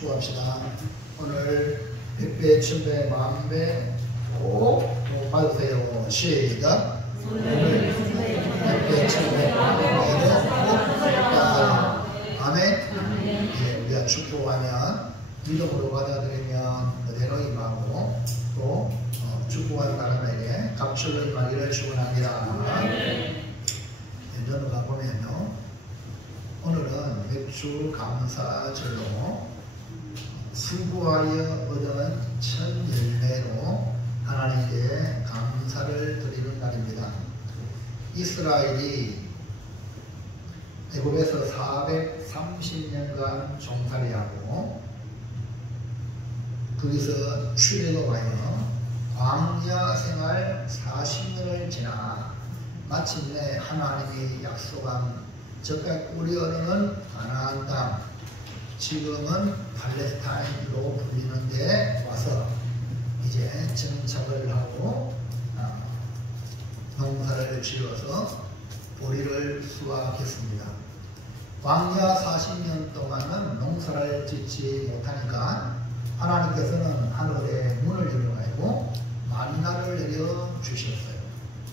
축복합시다. 오늘 100배, 1000배, 만배 꼭 받으세요. 시작. 오늘 100배, 1000배, 만배를 꼭 받으세요. 아멘. 예, 우리가 축복하면 믿음으로 받아들이면 그대로 임하고 또 축복한 사람에게 값줄로 임하기를 축원합니다. 넘어가 보면요, 오늘은 맥주 감사절로 수고하여 얻은 첫 열매로 하나님께 감사를 드리는 날입니다. 이스라엘이 애굽에서 430년간 종살이하고 거기서 출애굽하여 광야 생활 40년을 지나 마침내 하나님이 약속한 저가 꿀이 흐르는 가나안 땅, 지금은 팔레스타인으로 불리는 데 와서 이제 정착을 하고 농사를 지어서 보리를 수확했습니다. 광야 40년 동안은 농사를 짓지 못하니까 하나님께서는 하늘에 문을 열어가지고 만나를 내려주셨어요.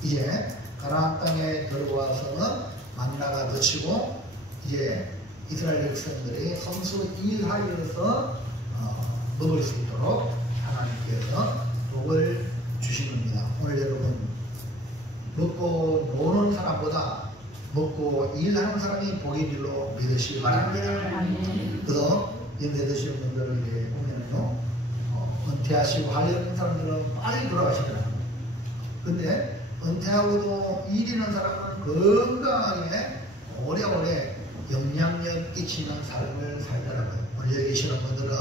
이제 가나안 땅에 들어와서는 만나가 넘치고 이제 이스라엘 백성들이 성수 일하여서 먹을 수 있도록 하나님께서 복을 주시는입니다. 오늘 여러분, 먹고 노는 사람보다 먹고 일하는 사람이 복인 줄로 믿으시기 바랍니다. 그래서 연세 드시는 분들을 보면요, 은퇴하시고 하려는 사람들은 빨리 돌아가시더라고요. 근데 은퇴하고도 일 있는 사람은 건강하게 오래오래 영향력 끼치는 삶을 살더라고요. 오늘 여기 계시는 분들은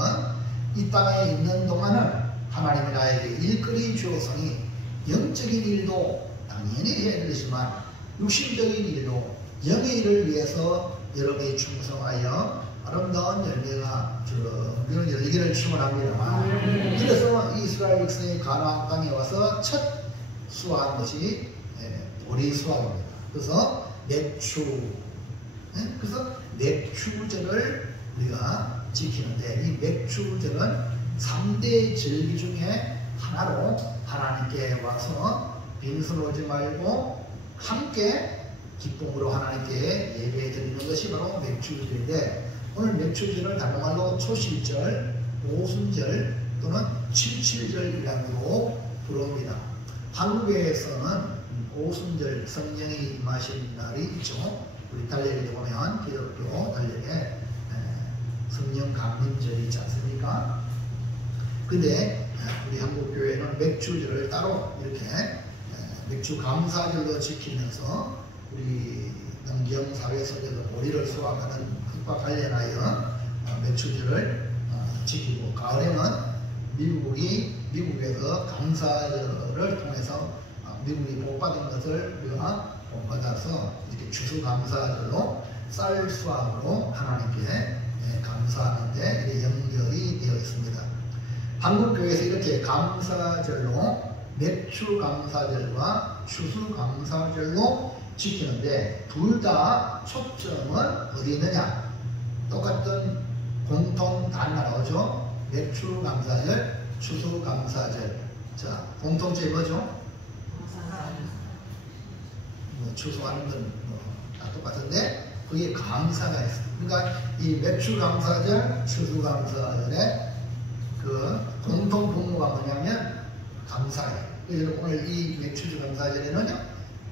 이 땅에 있는 동안은 하나님이 나에게 일거리 주었으니 영적인 일도 당연히 해야 되지만 육신적인 일도 영의 일을 위해서 여러분이 충성하여 아름다운 열매가 이런 열기를 축원합니다. 그래서 이스라엘 백성이 가나안 땅에 와서 첫 수확한 것이 보리 수확입니다. 그래서 그래서 맥주절을 우리가 지키는데, 이 맥주절은 3대 절기 중에 하나로 하나님께 와서 빈손 오지 말고 함께 기쁨으로 하나님께 예배 드리는 것이 바로 맥주절인데, 오늘 맥주절을 다른 말로 초실절, 오순절 또는 칠칠절이라고 부릅니다. 한국에서는 오순절 성령이 임하신 날이 있죠. 우리 달력에 보면 기독교 달력에 성령 강림절이 있지 않습니까? 근데 우리 한국교회는 맥주절을 따로 이렇게 맥주 감사절로 지키면서 우리 농경사회에서도 보리를 수확하는 것과 관련하여 맥주절을 지키고, 가을에는 미국에서 감사절을 통해서 미국이 복받은 것을 우리가 복받아서 이렇게 추수감사절로 쌀 수확으로 하나님께 감사하는데 이게 연결이 되어 있습니다. 한국교회에서 이렇게 감사절로 맥주감사절과 추수감사절로 지키는데, 둘 다 초점은 어디 있느냐? 똑같은 공통 단어죠. 맥주감사절, 추수감사절. 자, 공통점이 뭐죠? 추수하는 건 다 똑같은데 그게 감사가 있어요. 그러니까 이 맥주감사절, 추수감사절의 그 공통 분모가 뭐냐면 감사예요. 그래서 오늘 이 맥주감사절에는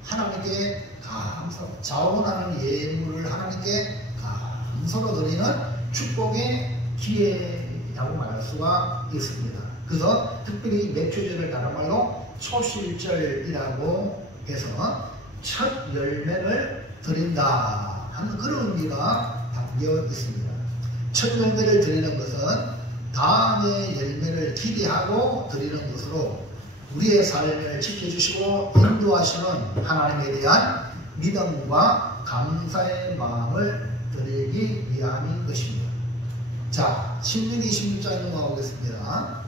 하나님께 감사하고 자원하는 예물을 하나님께 감사로 드리는 축복의 기회라고 말할 수가 있습니다. 그래서 특별히 맥주절을 다른 말로 초실절이라고 해서 첫 열매를 드린다 하는 그런 의미가 담겨 있습니다. 첫 열매를 드리는 것은 다음의 열매를 기대하고 드리는 것으로 우리의 삶을 지켜주시고 인도하시는 하나님에 대한 믿음과 감사의 마음을 드리기 위함인 것입니다. 자, 16, 26장 넘어가보겠습니다.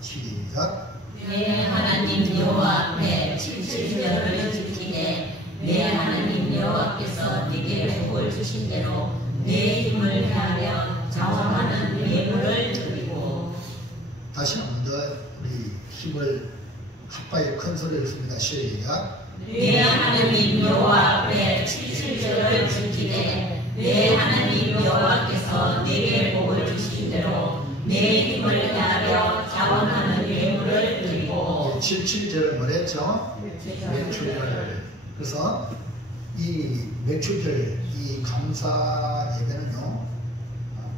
시작. 내 하나님 여호와 앞에 칠칠절을 지키되 내 하나님 여호와께서 네게 복을 주신 대로 내 힘을 다하여 자원하는 내 힘을 합하여 큰 소리를 씁니다. 시작. 내 하나님 여호와 앞에 칠칠절을 지키되 내 하나님 여호와께서 내게 복을 주신 대로 내 힘을 다하여 자원하는 예물을 드리고 77절을 뭐랬죠? 매출절. 그래서 이 매출절, 이 감사 예배는요,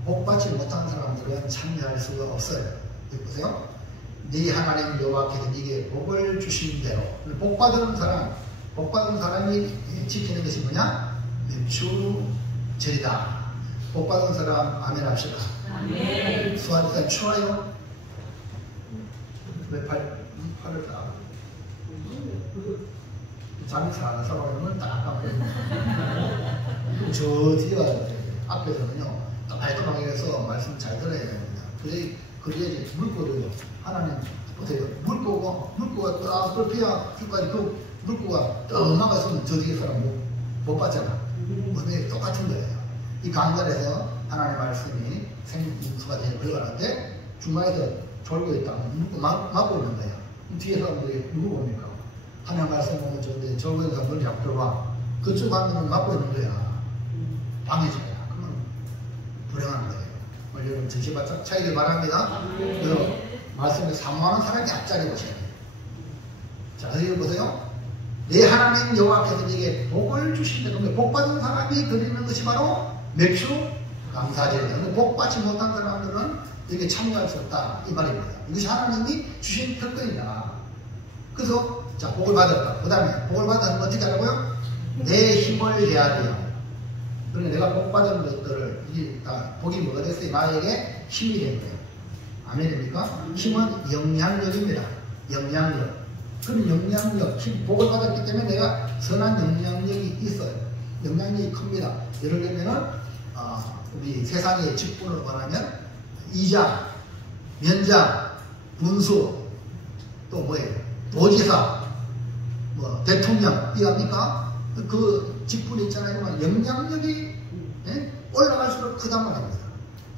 복받지 못한 사람들은 참여할 수가 없어요. 여기 보세요. 네 하나님 여호와께서 네게 복을 주신 대로. 복받은 사람이 지키는 것이 뭐냐? 매출절이다. 복받은 사람 아멘 합시다. 아멘. 수아니까 추워요? 왜 팔을 딱 잠이 살아서 그러면 딱 하면 저 뒤에 앞에서는요 깔끔하게 해서 말씀 잘 들어야 됩니다. 그래야지 물고를 하나님 보세요. 물고가 딱 불피야 끝까지 그 물고가 또 나갔으면 저 뒤에 사람 못 봤잖아. 그게 똑같은 거예요. 이 강단에서 하나님의 말씀이 생수가 되어 들어가는데 중간에서 졸고 있다면 막고 있는 거야. 뒤에 사람들이 누구 봅니까? 하나님 말씀 보면 좋은데 졸고 있는 사람들 잡고 들어와. 그쪽 하면은 막고 있는 거야. 방해자야. 그러면 불행한 거예요. 여러분 정신 바짝 차리길 바랍니다. 여러분 말씀에 사모하는 사람이 앞자리 보셔야 돼요. 자, 여기 보세요. 내 하나님 여호와께서 네게 복을 주신다. 그런데 복받은 사람이 드리는 것이 바로 매출 감사제입니다. 복받지 못한 사람들은 여기에 참여할 수 없다. 이 말입니다. 이것이 하나님이 주신 특권이다. 그래서 자, 복을 받았다. 그 다음에 복을 받으면 어떻게 하라고요? 내 힘을 내야 돼요. 그러니까 내가 복받은 것들을 이게 다 복이 뭐가 됐어요? 나에게 힘이 된 거예요. 아멘입니까? 힘은 영향력입니다. 영향력. 그런 영향력, 복을 받았기 때문에 내가 선한 영향력이 있어요. 영향력이 큽니다. 예를 들면은 우리 세상의 직분을 말하면 이장, 면장, 군수, 또 뭐예요? 도지사, 뭐 대통령 이해합니까? 그 직분이 있잖아요. 영향력이 올라갈수록 크단 말입니다.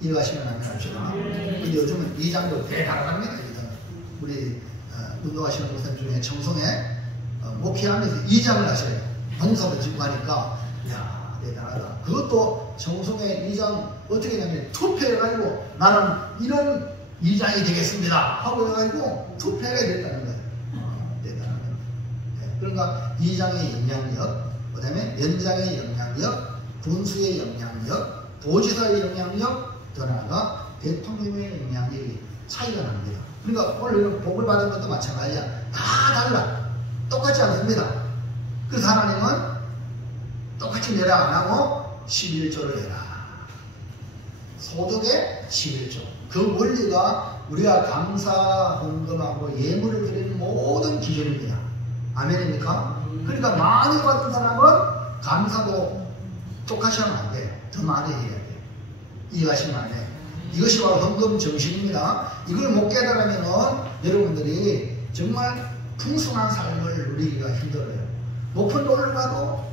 이해하시면 안 합시다. 근데 요즘은 이장도 대단합니다. 우리 운동하시는 분들 중에 청송에 목회하면서 이장을 하셔요. 농사도 짓고 하니까 이야 대단하다. 그것도 청송의 이장 어떻게 하냐면 투표해가지고 나는 이런 이장이 되겠습니다 하고 해가지고 투표가 됐다는 거예요. 대단한 거예요. 그러니까 이장의 영향력, 그 다음에 연장의 영향력, 군수의 영향력, 도지사의 영향력, 더 나아가 대통령의 영향력이 차이가 납니다. 그러니까 오늘 복을 받은 것도 마찬가지야. 다 달라. 똑같지 않습니다. 그래서 하나님은 똑같이 내라 안 하고 11조를 해라. 소득의 11조. 그 원리가 우리가 감사, 헌금하고 예물을 드리는 모든 기준입니다. 아멘입니까? 그러니까 많이 받은 사람은 감사도 똑같이 하면 안 돼요. 더 많이 해야 돼요. 이해하시면 안 돼요. 이것이 바로 헌금 정신입니다. 이걸 못 깨달으면 여러분들이 정말 풍성한 삶을 누리기가 힘들어요. 높은 곳을 가도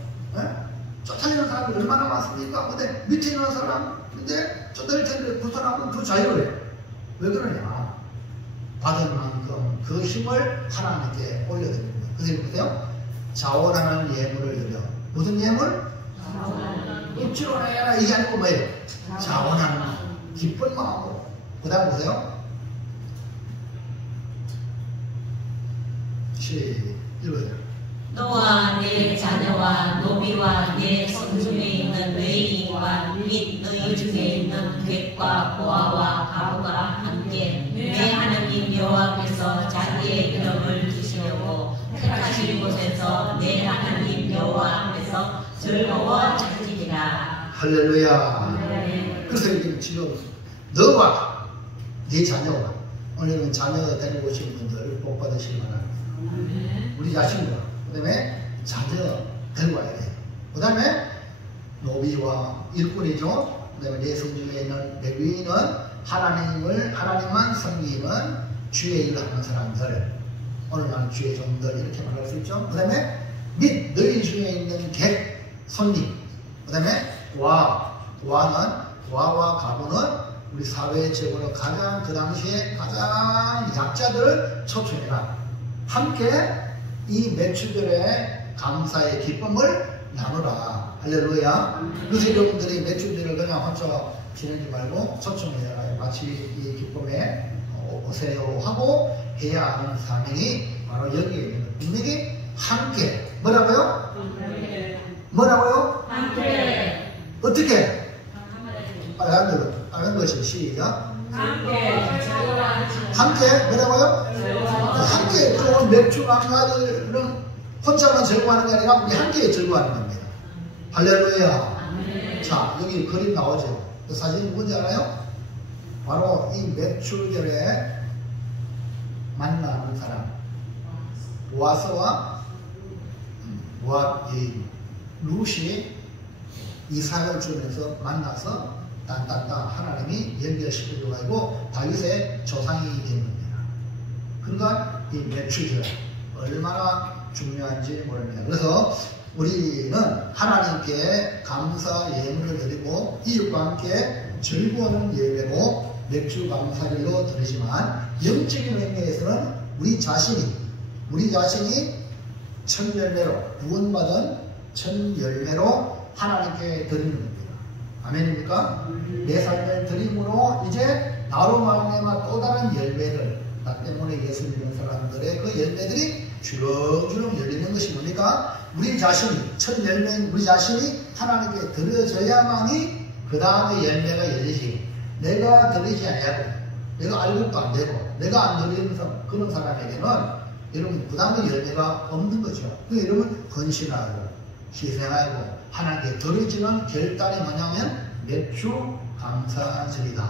쫓아지는 사람이 얼마나 많습니까? 근데 밑에 있는 사람 근데 쫓아질 텐데 그 사람은 더 자유로워요. 왜 그러냐? 받은 만큼 그 힘을 하나님께 올려드립니다. 그래서 보세요. 자원하는 예물을 드려. 무슨 예물? 입지로 내라. 이게 아니고 뭐예요? 자원하는 기쁜 마음으로. 그 다음 보세요. 읽어요. 너와 내 자녀와 노비와 내 성중에 있는 외인과 및 너희 중에 있는 객과 고아와 가부가 함께 내 하나님 여호와께서 자기의 이름을 주시려고 택하신 곳에서 내 하나님 여호와 앞에서 즐거워 찬지리라. 할렐루야. 네. 그래서 지금 너와 네 자녀와 오늘은 자녀 데리고 오신 분들 복 받으실 만합니다. 우리 자신과 그 다음에 자녀 데리고 와야 돼요. 그 다음에 노비와 일꾼이죠. 그 다음에 내 성중에 있는 레위인은 하나님만 섬기는 주의 일을 하는 사람들, 오늘날 주의 종들 이렇게 말할 수 있죠. 그 다음에 및 너희 중에 있는 객, 손님, 그 다음에 고아와 가부는 우리 사회적으로 가장 그 당시에 가장 약자들을 초청해라. 함께 이 매출절에 감사의 기쁨을 나누라. 할렐루야. 그래서 여러분들이 매출절을 그냥 혼자 지내지 말고 초청해라. 마치 이 기쁨에 오세요 하고 해야 하는 사명이 바로 여기에 있는 분명히 함께. 뭐라고요? 뭐라고요? 함께. 어떻게? 빨간 것이 시작. 함께 뭐라고요? 함께. 그런 맥주 강사들은 혼자만 즐거워하는 게 아니라 우리 함께 즐거워하는 겁니다. 할렐루야. 자, 여기 그림 나오죠. 그 사진이 뭔지 알아요? 바로 이 매출절에 만나는 사람, 보아스와 룻이 이삭을 주면서 만나서 딴딴딴 하나님이 연결시키려고 하고 다윗의 조상이 된 겁니다. 그러니까 이 매출절 얼마나 중요한지 모릅니다. 그래서 우리는 하나님께 감사 예물을 드리고 이웃과 함께 즐거워하는 예배로 맥주 감사일로 드리지만 영적인 의미에서는 우리 자신이 첫 열매로 구원받은 첫 열매로 하나님께 드리는 겁니다. 아멘입니까? 내 삶을 드림으로 이제 나로 말미암아 또 다른 열매를, 나 때문에 예수 믿는 사람들의 그 열매들이 주렁주렁 열리는 것이 뭡니까? 우리 자신이 첫 열매인 우리 자신이 하나님께 드려져야만이 그 다음에 열매가 열리지. 내가 드리지 않냐고, 내가 알고도 안 되고 내가 안 드리는 그런 사람에게는 여러분 그 다음에 열매가 없는 거죠. 그러니까 여러분 헌신하고 희생하고 하나님께 드려지는 결단이 뭐냐면 맥주 감사절이다.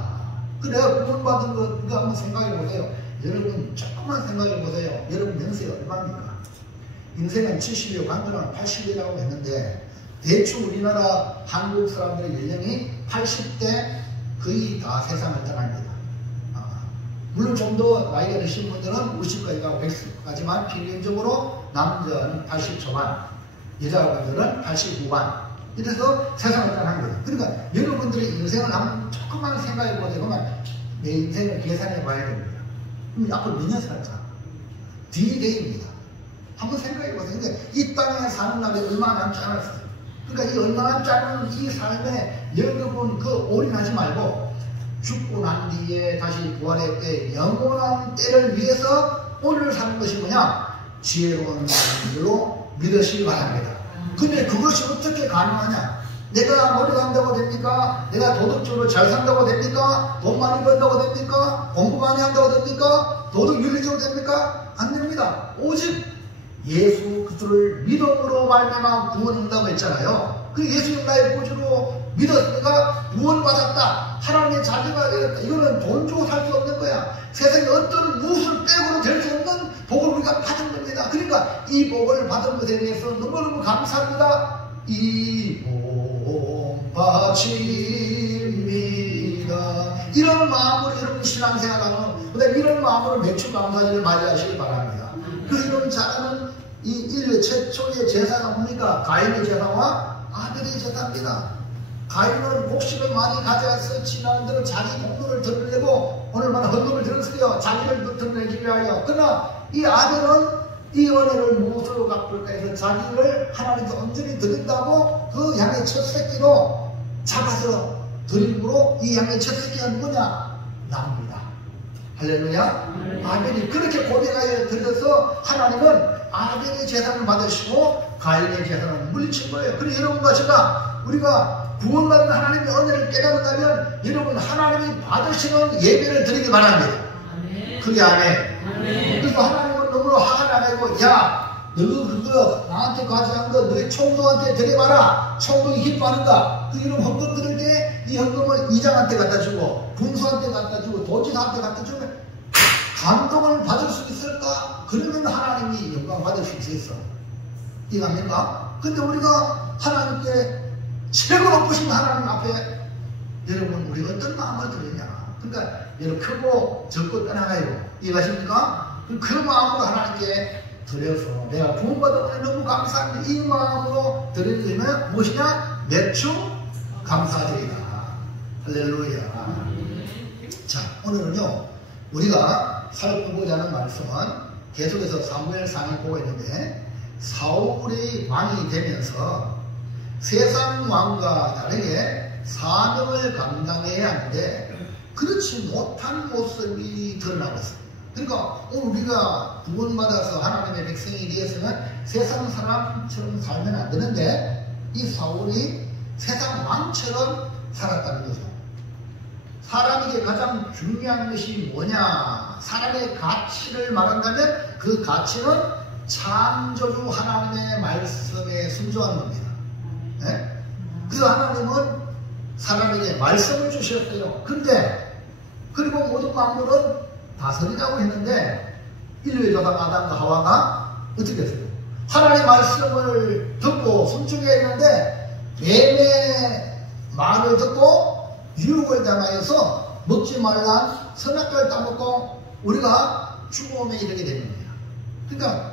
그 내가 구원받은 거 그거 한번 생각해 보세요. 여러분 조금만 생각해 보세요. 여러분 연세가 얼마입니까? 인생은 70이고 강건은 80이라고 했는데 대충 우리나라 한국 사람들의 연령이 80대 거의 다 세상을 떠납니다. 물론 좀 더 나이가 드신 분들은 50까지 가고 100까지만 평균적으로 남자는 80 초반, 여자분들은 80 후반. 이래서 세상을 떠난 거예요. 그러니까 여러분들의 인생을 한번 조금만 생각해 보세요. 내 인생을 계산해 봐야 됩니다. 그럼 앞으로 몇 년 살까? D-Day입니다. 한번 생각해 보세요. 그러니까 이 땅에 사는 날이 얼마 남지 않았어요. 그러니까 이 얼마 남지 않은 이 삶에 여러분 올인하지 말고 죽고 난 뒤에 다시 부활의 때 영원한 때를 위해서 오늘 사는 것이 뭐냐? 지혜로운 마음으로 믿으시기 바랍니다. 근데 그것이 어떻게 가능하냐? 내가 머리 간다고 됩니까? 내가 도덕적으로 잘 산다고 됩니까? 돈 많이 번다고 됩니까? 공부 많이 한다고 됩니까? 도덕 윤리적으로 됩니까? 안 됩니다. 오직 예수 그리스도를 믿음으로 말미암아 구원한다고 했잖아요. 그 예수님 나의 구주로 믿었으니까 구원받았다. 하나님의 자녀가 되었다. 이거는 돈 주고 살 수 없는 거야. 세상에 어떤 무엇을 빼고는 될 수 없는 복을 우리가 받은 겁니다. 그러니까 이 복을 받은 것에 대해서 너무너무 감사합니다. 이 복 바칩니다. 이런 마음으로 여러분 신앙생활하는, 그다음에 이런 마음으로 매출 감사절을 맞이하시기 바랍니다. 그래서 이런 자는 이 인류 최초의 제사가 뭡니까? 가인의 제사와 아벨의 제사입니다. 가인은 곡식을 많이 가져와서 지난들은 자기 공로를 드러내고 오늘만 헌금을 들었어요. 자기를 드러내기 위하여. 그러나 이 아벨은 이 은혜를 무엇으로 갚을까 해서 자기를 하나님께 온전히 드린다고 그 양의 첫 새끼로 잡아서 드림으로 이 양의 첫 새끼가 누구냐? 나입니다. 할렐루야. 아벨이 그렇게 고백하여 드려서 하나님은 아벨의 제사를 받으시고 가인의 제사를 물리친 거예요. 그래서 여러분과 제가 우리가 구원받은 하나님의 은혜를 깨달은다면 여러분 하나님이 받으시는 예배를 드리기 바랍니다. 그게 아멘. 그래서 하나님은 너무나 화가 나고, 야, 너 그거 나한테 가져간 거 너희 총독한테 드려봐라. 총독이 기뻐하는가? 그 이런 헌금 드릴 때 이 헌금을 이장한테 갖다 주고 군수한테 갖다 주고 도지사한테 갖다 주면 감동을 받을 수 있을까? 그러면 하나님이 영광 받을 수 있어. 이해갑니까? 근데 우리가 하나님께 최고 높으신 하나님 앞에 여러분 우리 어떤 마음을 드리냐? 그러니까 여러분 크고 적고 떠나가요. 이해가십니까? 그 마음으로 하나님께 드려서 내가 구원받은 너무 감사합니다. 이 마음으로 드리려면 무엇이냐? 매주 감사드리다. 할렐루야. 오늘은요, 우리가 살펴보자 하는 말씀은 계속해서 사무엘 상을 보고 있는데, 사울이 왕이 되면서 세상 왕과 다르게 사명을 감당해야 하는데 그렇지 못한 모습이 드러나고 있습니다. 그러니까 오늘 우리가 구원받아서 하나님의 백성이 되어서는 세상 사람처럼 살면 안 되는데, 이 사울이 세상 왕처럼 살았다는 거죠. 사람에게 가장 중요한 것이 뭐냐? 사람의 가치를 말한다면 그 가치는 창조주 하나님의 말씀에 순종하는 겁니다. 네? 그 하나님은 사람에게 말씀을 주셨어요. 근데 그리고 모든 만물은 다스리라고 했는데 인류의 조상 아담과 하와가 어떻게 했어요? 하나님의 말씀을 듣고 순종해야 했는데 뱀의 말을 듣고 유혹을 당하여서 먹지 말란 선악과를 따먹고 우리가 죽음에 이르게 되는 겁니다. 그러니까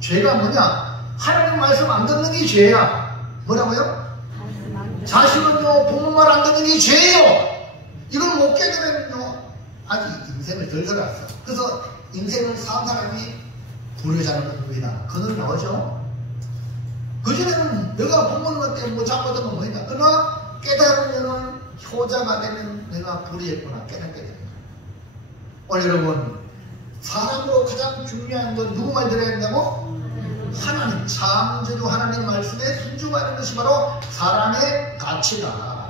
죄가 뭐냐? 하나님 말씀 안 듣는 게 죄야. 뭐라고요? 자식은요 부모 말 안 듣는 게 죄예요. 이걸 못 깨달으면요 아직 인생을 덜 살았어. 그래서 인생을 산 사람이 불효자는 겁니다. 그늘 나오죠. 그전에는 내가 부모님한테 뭐 잘못하면 뭐냐? 그러나 깨달으면은 효자가 되면 내가 불의했구나 깨닫게 됩니다. 오늘 여러분, 사람으로 가장 중요한 건 누구 말 들어야 된다고? 하나님, 창조주 하나님 말씀에 순종하는 것이 바로 사람의 가치다.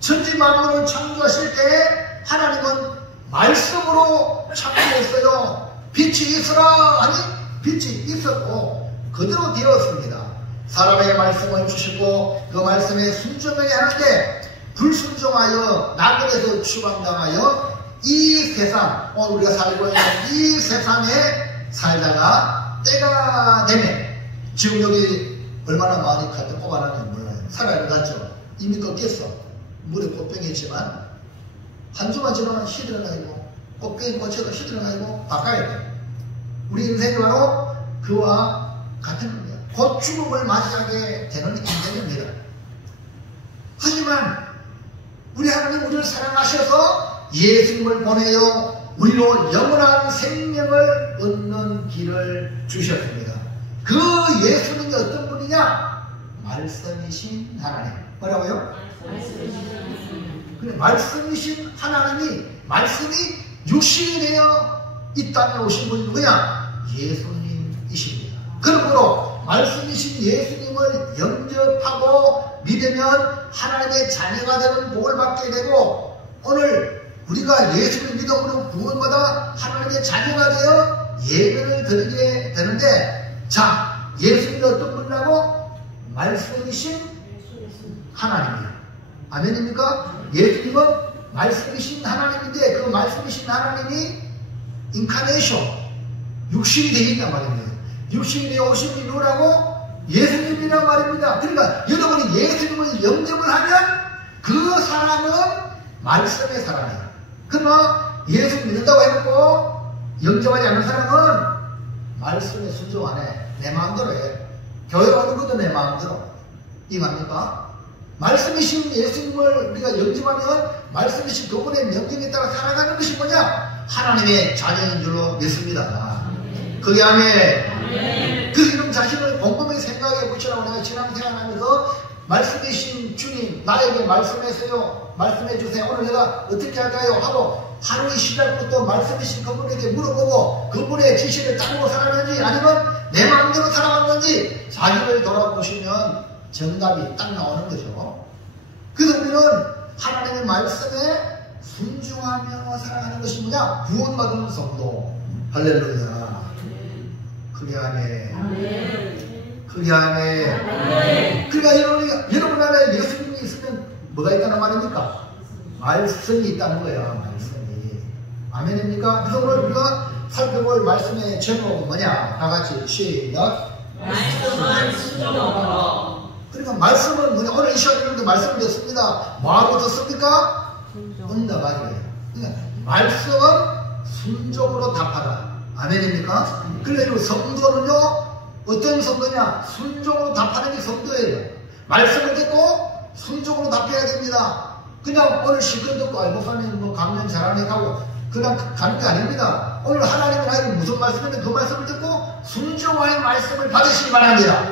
천지 만물을 창조하실 때 하나님은 말씀으로 창조했어요. 빛이 있으라 하니 빛이 있었고 그대로 되었습니다. 사람에게 말씀을 주시고 그 말씀에 순종해야 하는데 불순종하여 낙원에서 추방당하여 이 세상, 오늘 우리가 살고 있는 이 세상에 살다가 때가 되면 지금 여기 얼마나 많이 가득 뽑아놨는지 몰라요. 살아야 갔죠. 이미 꺾였어. 물에 꽃병이 있지만 한 주만 지나면 시들어가고 꽃병이 꽂혀도 시들어가고 바꿔야 돼. 우리 인생이 바로 그와 같은 겁니다. 곧 죽음을 맞이하게 되는 인생입니다. 하지만 우리 하나님 우리를 사랑하셔서 예수님을 보내어 우리로 영원한 생명을 얻는 길을 주셨습니다. 그 예수님이 어떤 분이냐? 말씀이신 하나님. 뭐라고요? 말씀이신 하나님이 말씀이 육신이 되어 이 땅에 오신 분이 누구냐? 예수님이십니다. 그러므로 말씀이신 예수님을 영접하고 믿으면 하나님의 자녀가 되는 복을 받게 되고, 오늘 우리가 예수를 믿음으로 구원받아 하나님의 자녀가 되어 예배를 드리게 되는데, 자, 예수님이 어떤 분이라고? 말씀이신 하나님이에요. 아멘입니까? 예수님은 말씀이신 하나님인데 그 말씀이신 하나님이 인카네이션, 육신이 되겠단 말입니다. 육신이 되어 오신 분이 누구라고? 예수님이란 말입니다. 그러니까 여러분이 예수님을 영접을 하면 그 사람은 말씀의 사람이에요. 그러나 예수 믿는다고 해놓고 영접하지 않는 사람은 말씀에 순종 안 해. 내 마음대로 해. 교회 오는 것도 내 마음대로. 이해합니까? 말씀이신 예수님을 우리가 영접하면 말씀이신 그분의 명령에 따라 살아가는 것이 뭐냐? 하나님의 자녀인 줄로 믿습니다. 그게 안에 그 이름 자신을 곰곰이 생각해 보시라고 내가 신앙생활하면서 말씀이신 주님 나에게 말씀하세요. 말씀해 주세요. 오늘 내가 어떻게 할까요? 하고 하루의 시작부터 말씀이신 그분에게 물어보고 그분의 지시를 따르고 살았는지 아니면 내 마음대로 살아갔는지 자기를 돌아보시면 정답이 딱 나오는 거죠. 그래서 우리는 하나님의 말씀에 순종하며 살아가는 것이 뭐냐? 구원받은 성도. 할렐루야. 그게 안에 그게 안에 그러니까 여러분 안에 예수님이 있으면 뭐가 있다는 말입니까? 말씀이 있다는 거야. 말씀이. 아멘입니까? 그래서 오늘 우리가 살펴볼 말씀의 제목은 뭐냐? 다 같이 시작. 말씀은 순종으로. 그러니까 말씀은 뭐냐? 오늘 이 시간에 말씀을 듣습니다. 뭐하고 듣습니까? 응답하기예요. 그러니까 말씀은 순종으로 답하라. 아멘입니까? 그래서 성도는요, 어떤 성도냐? 순종으로 답하는 게 성도예요. 말씀을 듣고 순종으로 답해야 됩니다. 그냥 오늘 시간 듣고 목사님 뭐 강연 잘하네 하고 그냥 가는 게 아닙니다. 오늘 하나님이 나에게 무슨 말씀인데 그 말씀을 듣고 순종하는 말씀을 받으시기 바랍니다.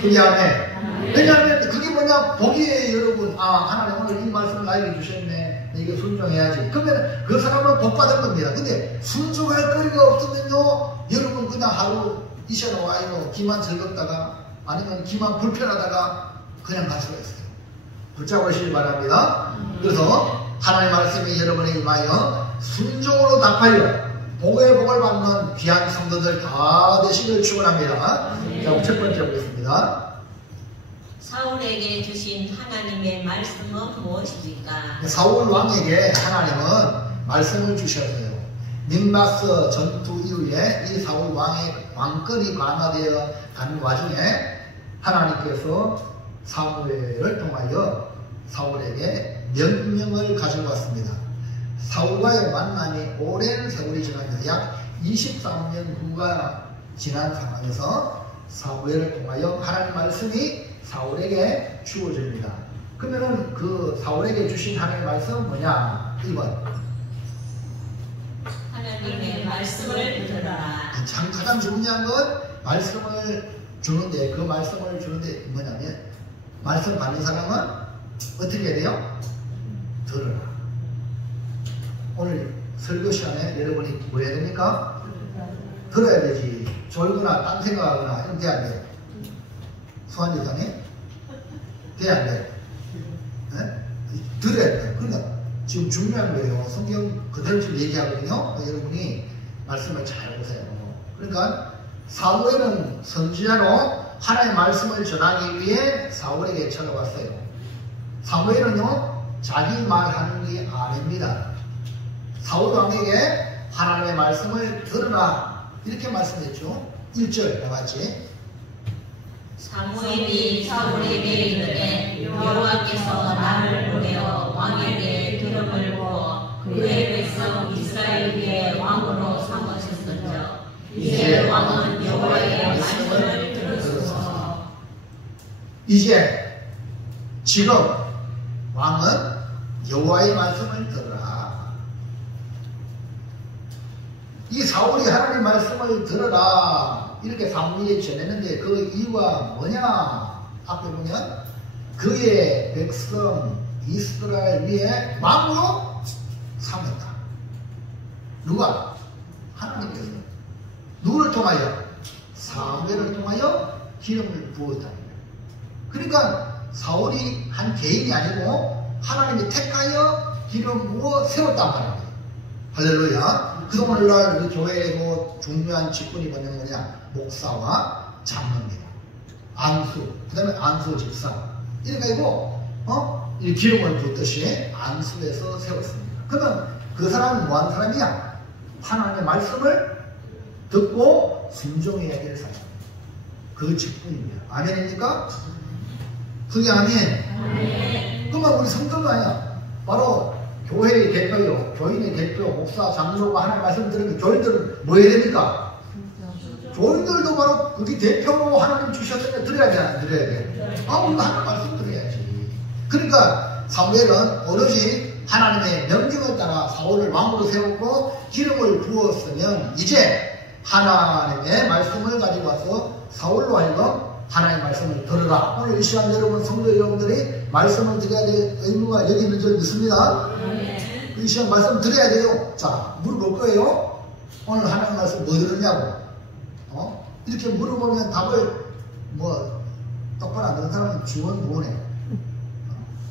그게 아멘. 왜냐하면 그게 뭐냐 복이에요 여러분. 아 하나님 오늘 이 말씀을 나에게 주셨네. 이거 순종해야지. 그러면 그 사람은 복 받은 겁니다. 근데 순종할 거리가 없으면요 여러분 그냥 하루 이셔나 와이로 기만 즐겁다가 아니면 기만 불편하다가 그냥 갈 수가 있어요. 붙잡으시기 바랍니다. 그래서 하나님의 말씀이 여러분에 임하여 순종으로 답하여 복의 복을 받는 귀한 성도들 다 되시길 축원합니다. 자, 첫 번째 보겠습니다. 사울에게 주신 하나님의 말씀은 무엇입니까? 사울 왕에게 하나님은 말씀을 주셨어요. 믹마스 전투 이후에 이 사울 왕의 왕권이 강화되어 가는 와중에 하나님께서 사무엘을 통하여 사울에게 명령을 가지고 왔습니다. 사울과의 만남이 오랜 세월이 지나면서 약 23년 후가 지난 상황에서 사무엘을 통하여 하나님 말씀이 사울에게 주어집니다. 그러면은 그 사울에게 주신 하나님의 말씀은 뭐냐? 1번. 하나님의 말씀을 들어라. 가장 중요한 건 말씀을 주는데 그 말씀을 주는데 뭐냐면 말씀 받는 사람은 어떻게 해야 돼요? 들어라. 오늘 설교 시간에 여러분이 뭐 해야 됩니까? 들어야 되지. 졸거나 딴 생각하거나 이러면 돼야 안 돼. 수환지장에 돼야 안 돼. 네? 들어야 돼. 그러니까 지금 중요한 거예요. 성경 그대로 지금 얘기하거든요. 여러분이 말씀을 잘 보세요. 그러니까 사무엘은 선지자로 하나님의 말씀을 전하기 위해 사울에게 찾아왔어요. 사무엘은요 자기 말하는 게 아닙니다. 사울 왕에게 하나님의 말씀을 들으라 이렇게 말씀했죠. 1절 나왔지. 사무엘이 사울에게 이르되 여호와께서 나를 보내어 왕에게 들음을 부어 그의 백성 이스라엘 위에 왕으로 삼으셨은즉 이제 왕은 여호와의 말씀을 들으소서. 이제 지금 왕은 여호와의 말씀을 들으라. 이 사울이 하나님 말씀을 들으라 이렇게 사무엘이 전했는데 그 이유가 뭐냐? 앞에 보면 그의 백성 이스라엘 위에 왕으로 삼았다. 누가? 하나님께서. 누구를 통하여? 사무엘을 통하여 기름을 부었다. 그러니까 사울이 한 개인이 아니고 하나님이 택하여 기름 부어 세웠단 말입니다. 할렐루야. 그동안 오늘날 우리 교회에도 중요한 직분이 뭐냐? 목사와 장로입니다. 안수, 그 다음에 안수 집사. 이렇게 해고 이 기름을 붓듯이 안수해서 세웠습니다. 그러면 그 사람은 뭐하는 사람이야? 하나님의 말씀을 듣고 순종해야 될 사람. 그 직분입니다. 아멘입니까? 그게 아멘. 그러면 우리 성도가 아니야. 바로 교회의 대표요, 교인의 대표, 목사, 장로가 하나님의 말씀을 들으면 교인들은 뭐 해야 됩니까? 교인들도 바로 그게 대표로 하나님 주셨으면 들어야 돼, 안 들어야 돼? 우리가 하나님 말씀 들어야지. 그러니까 사무엘은 오로지 하나님의 명령을 따라 사울을 왕으로 세웠고 기름을 부었으면 이제 하나님의 말씀을 가지고 와서 사울로 하여금 하나님의 말씀을 들으라. 오늘 이 시간 여러분 성도 여러분들이 말씀을 드려야 될 의무가 여기 있는 줄 믿습니다. 이 시간 말씀 드려야 돼요. 자, 물어볼 거예요. 오늘 하나님 말씀 뭐 들었냐고. 이렇게 물어보면 답을 뭐 똑바로 안 듣는 사람은 주원무원해.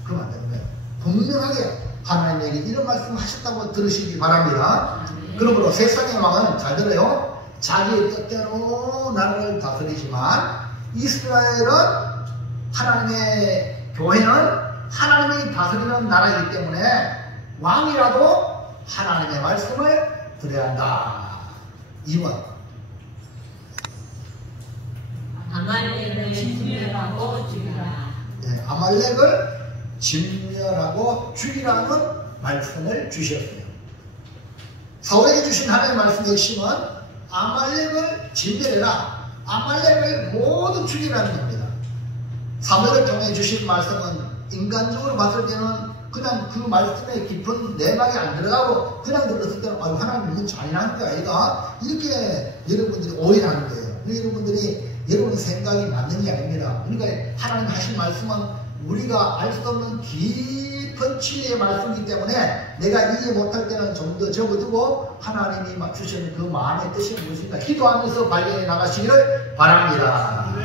그러면 안 되는 거예요. 분명하게 하나님에게 이런 말씀 하셨다고 들으시기 바랍니다. 그러므로 세상의 왕은 잘 들어요. 자기의 뜻대로 나라를 다스리지만 이스라엘은 하나님의 교회는 하나님이 다스리는 나라이기 때문에 왕이라도 하나님의 말씀을 들어야 한다. 2번. 아말렉을 진멸하고 죽이라. 네, 아말렉을 진멸하고 죽이라는 말씀을 주셨어요. 사울에게 주신 하나님의 말씀의 핵심은 아말렉을 진멸해라. 아말렉을 모두 죽이라는 겁니다. 사무엘을 통해 주신 말씀은 인간적으로 봤을 때는 그냥 그 말씀에 깊은 내막에 안 들어가고 그냥 들었을 때는 아유 하나님은 잔인한 게 아니다 이렇게 여러분들이 오해하는 거예요. 여러분들이 여러분 생각이 맞는 게 아닙니다. 그러니까 하나님 하신 말씀은 우리가 알 수 없는 깊은 치유의 말씀이기 때문에 내가 이해 못할 때는 좀 더 접어두고 하나님이 주시는 그 마음의 뜻이 무엇인가 기도하면서 발견해 나가시기를 바랍니다.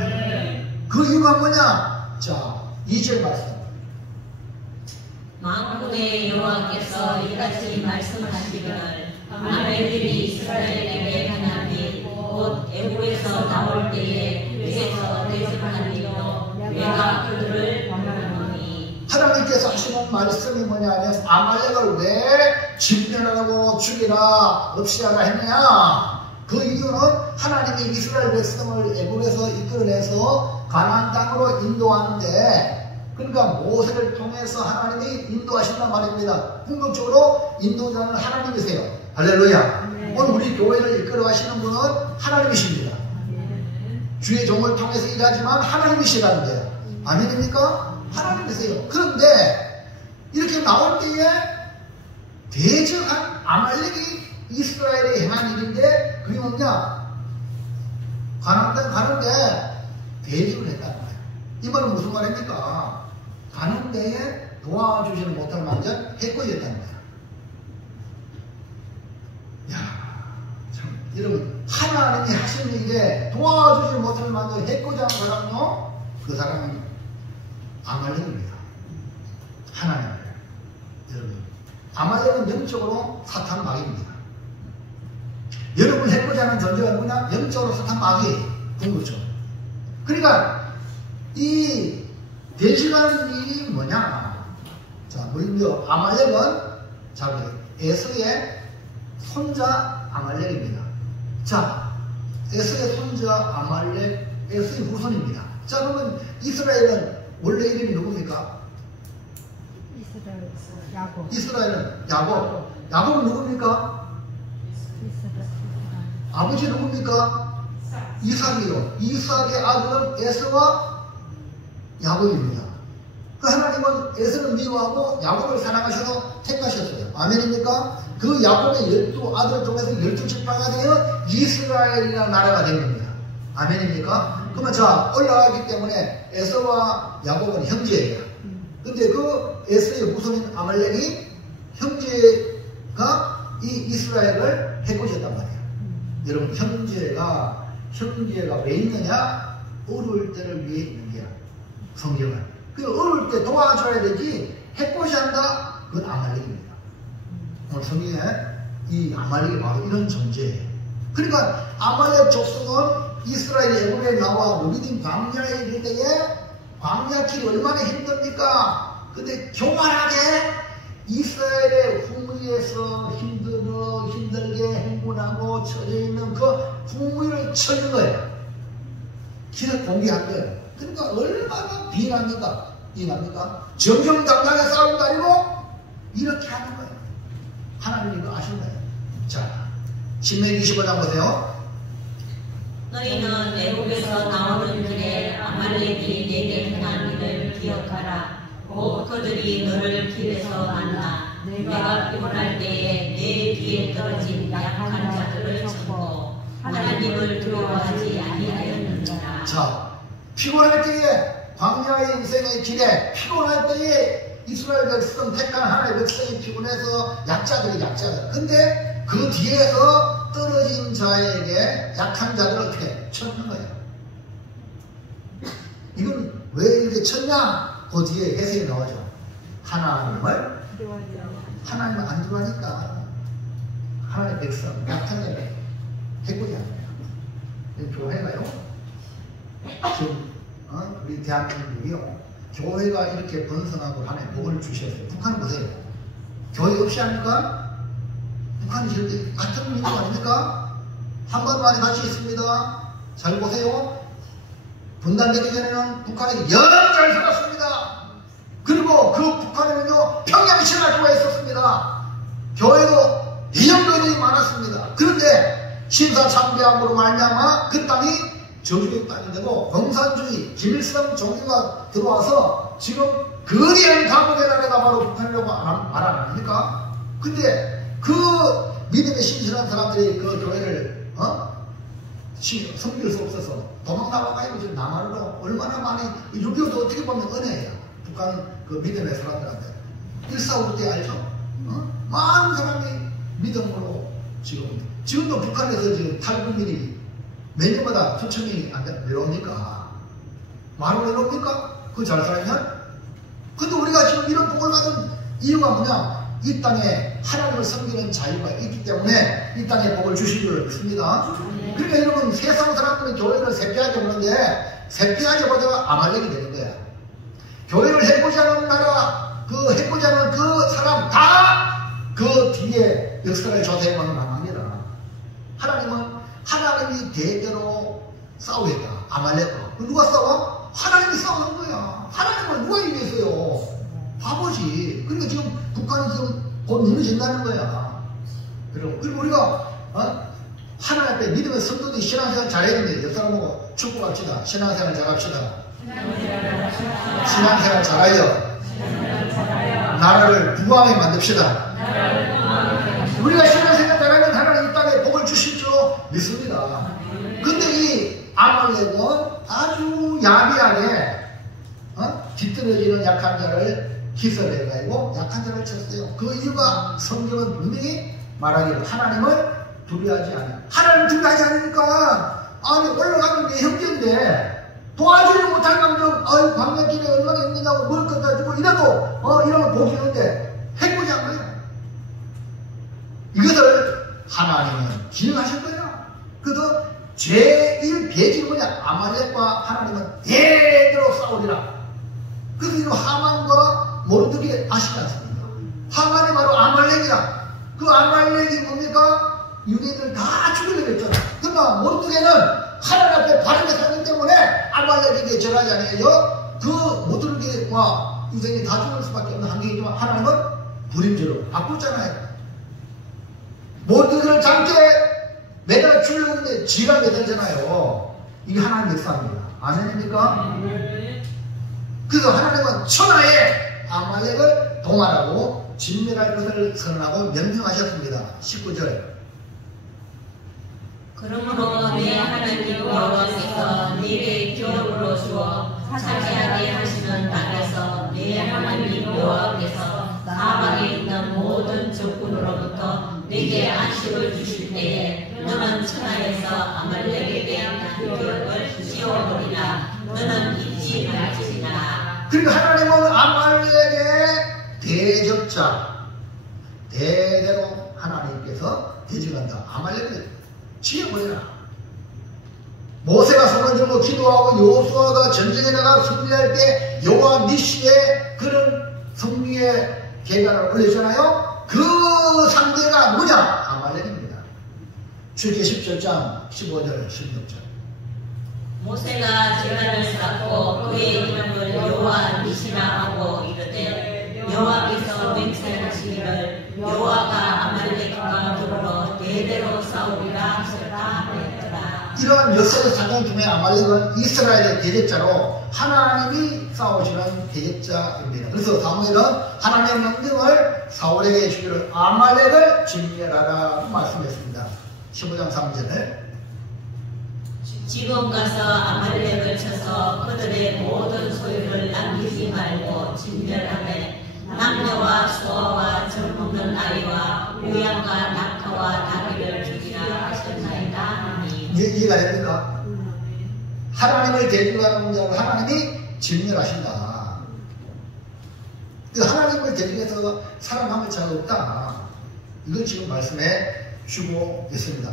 그 이유가 뭐냐? 자, 2절 말씀. 만군의 여호와께서 이같이 말씀하시기를 아말렉이 이스라엘에게 하나님 곧 애굽에서 나올 때에 그에서 대적한 일로 내가 그들을 범하노니. 하나님께서 하시는 말씀이 뭐냐면 아말렉을 왜 진멸하고 죽이라 없이하라 했느냐? 그 이유는 하나님이 이스라엘 백성을 애굽에서 이끌어내서 가나안 땅으로 인도하는데 그러니까 모세를 통해서 하나님이 인도하신단 말입니다. 궁극적으로 인도자는 하나님이세요. 할렐루야. 오늘 우리 교회를 이끌어가시는 분은 하나님이십니다. 주의 종을 통해서 일하지만 하나님이시라는 거예요. 아멘입니까? 하나님이세요. 그런데 이렇게 나올 때에 대적한 아말렉이 이스라엘에 행한 일인데 그게 뭐냐? 가나안 땅 가는데 대적을 했다는 거예요. 이 말은 무슨 말입니까? 가는 데에 도와주지는 못할 망정 해코지했다는 거예요. 야, 참 여러분 하나님이 하시는 일에 도와주지 못할 망정 해코지한 사람은요, 그 사람은 아말렉입니다. 하나님이에요. 여러분 아말렉은 영적으로 사탄 마귀입니다. 여러분 해코지하는 존재가 누구냐? 영적으로 사탄 마귀 궁극죠. 그러니까 이 대적하는 일이 뭐냐? 자, 먼저 아말렉은 자, 에서의 손자 아말렉입니다. 자, 에서의 손자 아말렉, 에서의 후손입니다. 자, 그러면 이스라엘은 원래 이름이 누굽니까? 야곱. 이스라엘은 야곱. 야곱은 누굽니까? 아버지 누굽니까? 이삭이요. 이삭의 아들은 에서와 야곱입니다. 그 하나님은 에서를 미워하고 야곱을 사랑하셔서 택하셨어요. 아멘입니까? 그 야곱의 12아들 중에서 12지파가 되어 이스라엘이라는 나라가 된 겁니다. 아멘입니까? 그러면 자, 올라가기 때문에 에서와 야곱은 형제예요. 근데 그 에서의 후손인 아말렉이 형제가 이 이스라엘을 해코지했단 말이에요. 여러분 형제가 왜 있느냐? 어려울 때를 위해 있는 게야. 성경은. 그 어려울 때 도와줘야 되지 해코지한다? 그건 아말렉입니다. 오늘 성경에 이 아말렉이 바로 이런 존재예요. 그러니까 아말렉 족속은 이스라엘 애굽에 나와 루비딤 광야에 이를 때에 광야 길이 얼마나 힘듭니까? 근데 교활하게 이스라엘의 후무에서 힘들게 행군하고 처져 있는 그 후무를 쳐는 거예요. 길을 공개한 거예요. 그러니까 얼마나 비난합니까? 이해합니까? 정정당당하게 싸우고 다니고 이렇게 하는 거예요. 하나님이 이거 아신 거예요. 자, 신명기 25장 보세요. 너희는 애굽에서 나오는 길에 아말렉이 내게 행한 일을 기억하라. 곧 그들이 너를 길에서 만나 내가 피곤할 때에 내 뒤에 떨어진 약한 자들을 찾고 하나님을 두려워하지 아니하였느니라. 자, 피곤할 때에 광야의 인생의 길에 피곤할 때에 이스라엘 백성 택한 하나님의 백성이 피곤해서 약자들. 근데 그 뒤에서 떨어진 자에게 약한 자들을 어떻게 쳤는 거예요. 이건 왜 이렇게 쳤냐? 그 뒤에 해석이 나오죠. 하나님을 안 좋아하니까 하나님의 백성 약한 자에게 해코지 하는 거예요. 교회가요. 지금 우리 대한민국이요. 교회가 이렇게 번성하고 하나님 복을 주셨어요. 북한은 보세요. 교회 없이 합니까? 북한이 절대 같은 민족 아닙니까? 한반도안에 같이 있습니다. 잘 보세요. 분단되기 전에는 북한이 여러 잘 살았습니다. 그리고 그 북한에는요 평양이 신화 교회가 있었습니다. 교회도 이형들이 많았습니다. 그런데 신사참배함으로 말미암아 그 땅이 저주의 땅이 되고 공산주의 김일성 종교가 들어와서 지금 거대한 감옥의 나라가 바로 북한이라고 말 안 합니까? 근데 그 믿음에 신실한 사람들이 그 교회를 섬길 수 없어서 도망 나와가지고 지금 남한으로 얼마나 많이 6.25도 어떻게 보면 은혜야. 북한 그 믿음의 사람들한테 1.4.5 때 알죠? 많은 사람이 믿음으로 지금도 북한에서 지금 탈북민이 매년마다 수천 명이 내려옵니까? 말로 내려옵니까? 그거 잘 살면? 근데 우리가 지금 이런 복을 받은 이유가 뭐냐? 이 땅에 하나님을 섬기는 자유가 있기 때문에 이 땅에 복을 주신 줄 믿습니다. 그러니까 여러분 세상 사람들은 교회를 세피하게 보는데 세피하게 보다가 아말렉이 되는 거야. 교회를 해보지 않은 나라, 해보지 않은 그 사람 다 그 뒤에 역사를 조사해보면 망합니다. 하나님이 대대로 싸우겠다. 아말렉과. 누가 싸워? 하나님이 싸우는 거야. 하나님을 누가 이기겠어요? 바보지. 그러니까 지금 북한이 지금 곧 무너진다는 거야. 그리고 우리가 하나님 앞에 믿음의 성도들이 신앙생활 잘해야 됩니다. 옆 사람 보고 축복합시다. 신앙생활 잘합시다. 신앙생활 잘하여 나라를 부강하게 만듭시다. 우리가 신앙생활 잘하면 하나님 이 땅에 복을 주실 줄 믿습니다. 근데 이 아말렉은 아주 야비하게 뒤떨어지는 약한 자를 기설해가지고 약한 자를 쳤어요. 그 이유가 성경은 분명히 말하기를 하나님을 두려워하지 않아요. 하나님 두려워하지 않으니까 아니 올라가면 내 형제인데 도와주지 못할 감정 광야길에 얼마나 힘드냐고 먹을 것 다 주고 이래도 이러면 복이 있는데 해보지 않아요. 이것을 하나님은 기억하실 거야. 그래서 제일 배경이 뭐냐? 아말렉과 하나님은 대대로 싸우리라. 그래서 이 하만과 모르드게 아시지 않습니까? 하만이 바로 아말렉이야. 그 아말렉이 뭡니까? 유대인들 다 죽이려고 했잖아. 그러나 모르드게는 하나님 앞에 바르게 살기 때문에 아말렉에게 절하지 않아요. 그 모르드게와 유대인이 다 죽을 수밖에 없는 환경이지만 하나님은 불임죄로 바꿨잖아요. 모르드게를 장께 매달 죽였는데 지가 매달잖아요. 이게 하나님의 역사입니다. 아멘입니까? 그래서 하나님은 천하에 아말렉을 동원하고 진멸할 것을 선언하고 명령하셨습니다. 19절. 그러므로 내 하나님 여호와께서 내게 기업으로 주어 차지하게 하시는 땅에서 내 하나님 여호와께서 사방에 있는 모든 적군으로부터 내게 안식을 주실 때에 너는 천하에서 아말렉에 대한 기업을 씌워버리라. 너는 잊지 말지니라. 그러니까 하나님은 아말렉의 대적자, 대대로 하나님께서 대적한다. 아말렉을 지어버려라. 모세가 손을 들고 기도하고 여호수아가 전쟁에 나가 승리할 때 여호와 니시의 그런 승리의 계단을 올렸잖아요. 그 상대가 누구냐? 아말렉입니다. 출애굽기 17장 15절 16절. 모세가 제단을 쌓고 그의 이름을 여호와 니시라 하고 이르되 여호와께서 맹세하시기를 여호와가 아말렉과 더불어 대대로 싸우리라 하셨다 하였더라. 이러한 역사적 사건 중에 아말렉은 이스라엘의 대적자로 하나님이 싸우시는 대적자입니다. 그래서 사무엘은 하나님의 명령을 사울에게 주기를 아말렉을 진멸하라고 말씀했습니다. 15장 3절에 지금 가서 아말렉을 쳐서 그들의 모든 소유를 남기지 말고 진멸하되 남녀와 소아와 젊은 아이와 우양과 낙타와 나귀를 죽이라 하셨나이다 하니. 이해가 됩니까? 하나님을 대적하는 자를 하나님이 진멸하신다. 그 하나님을 대적해서 살아남을 자가 없다. 이걸 지금 말씀해 주고 있습니다.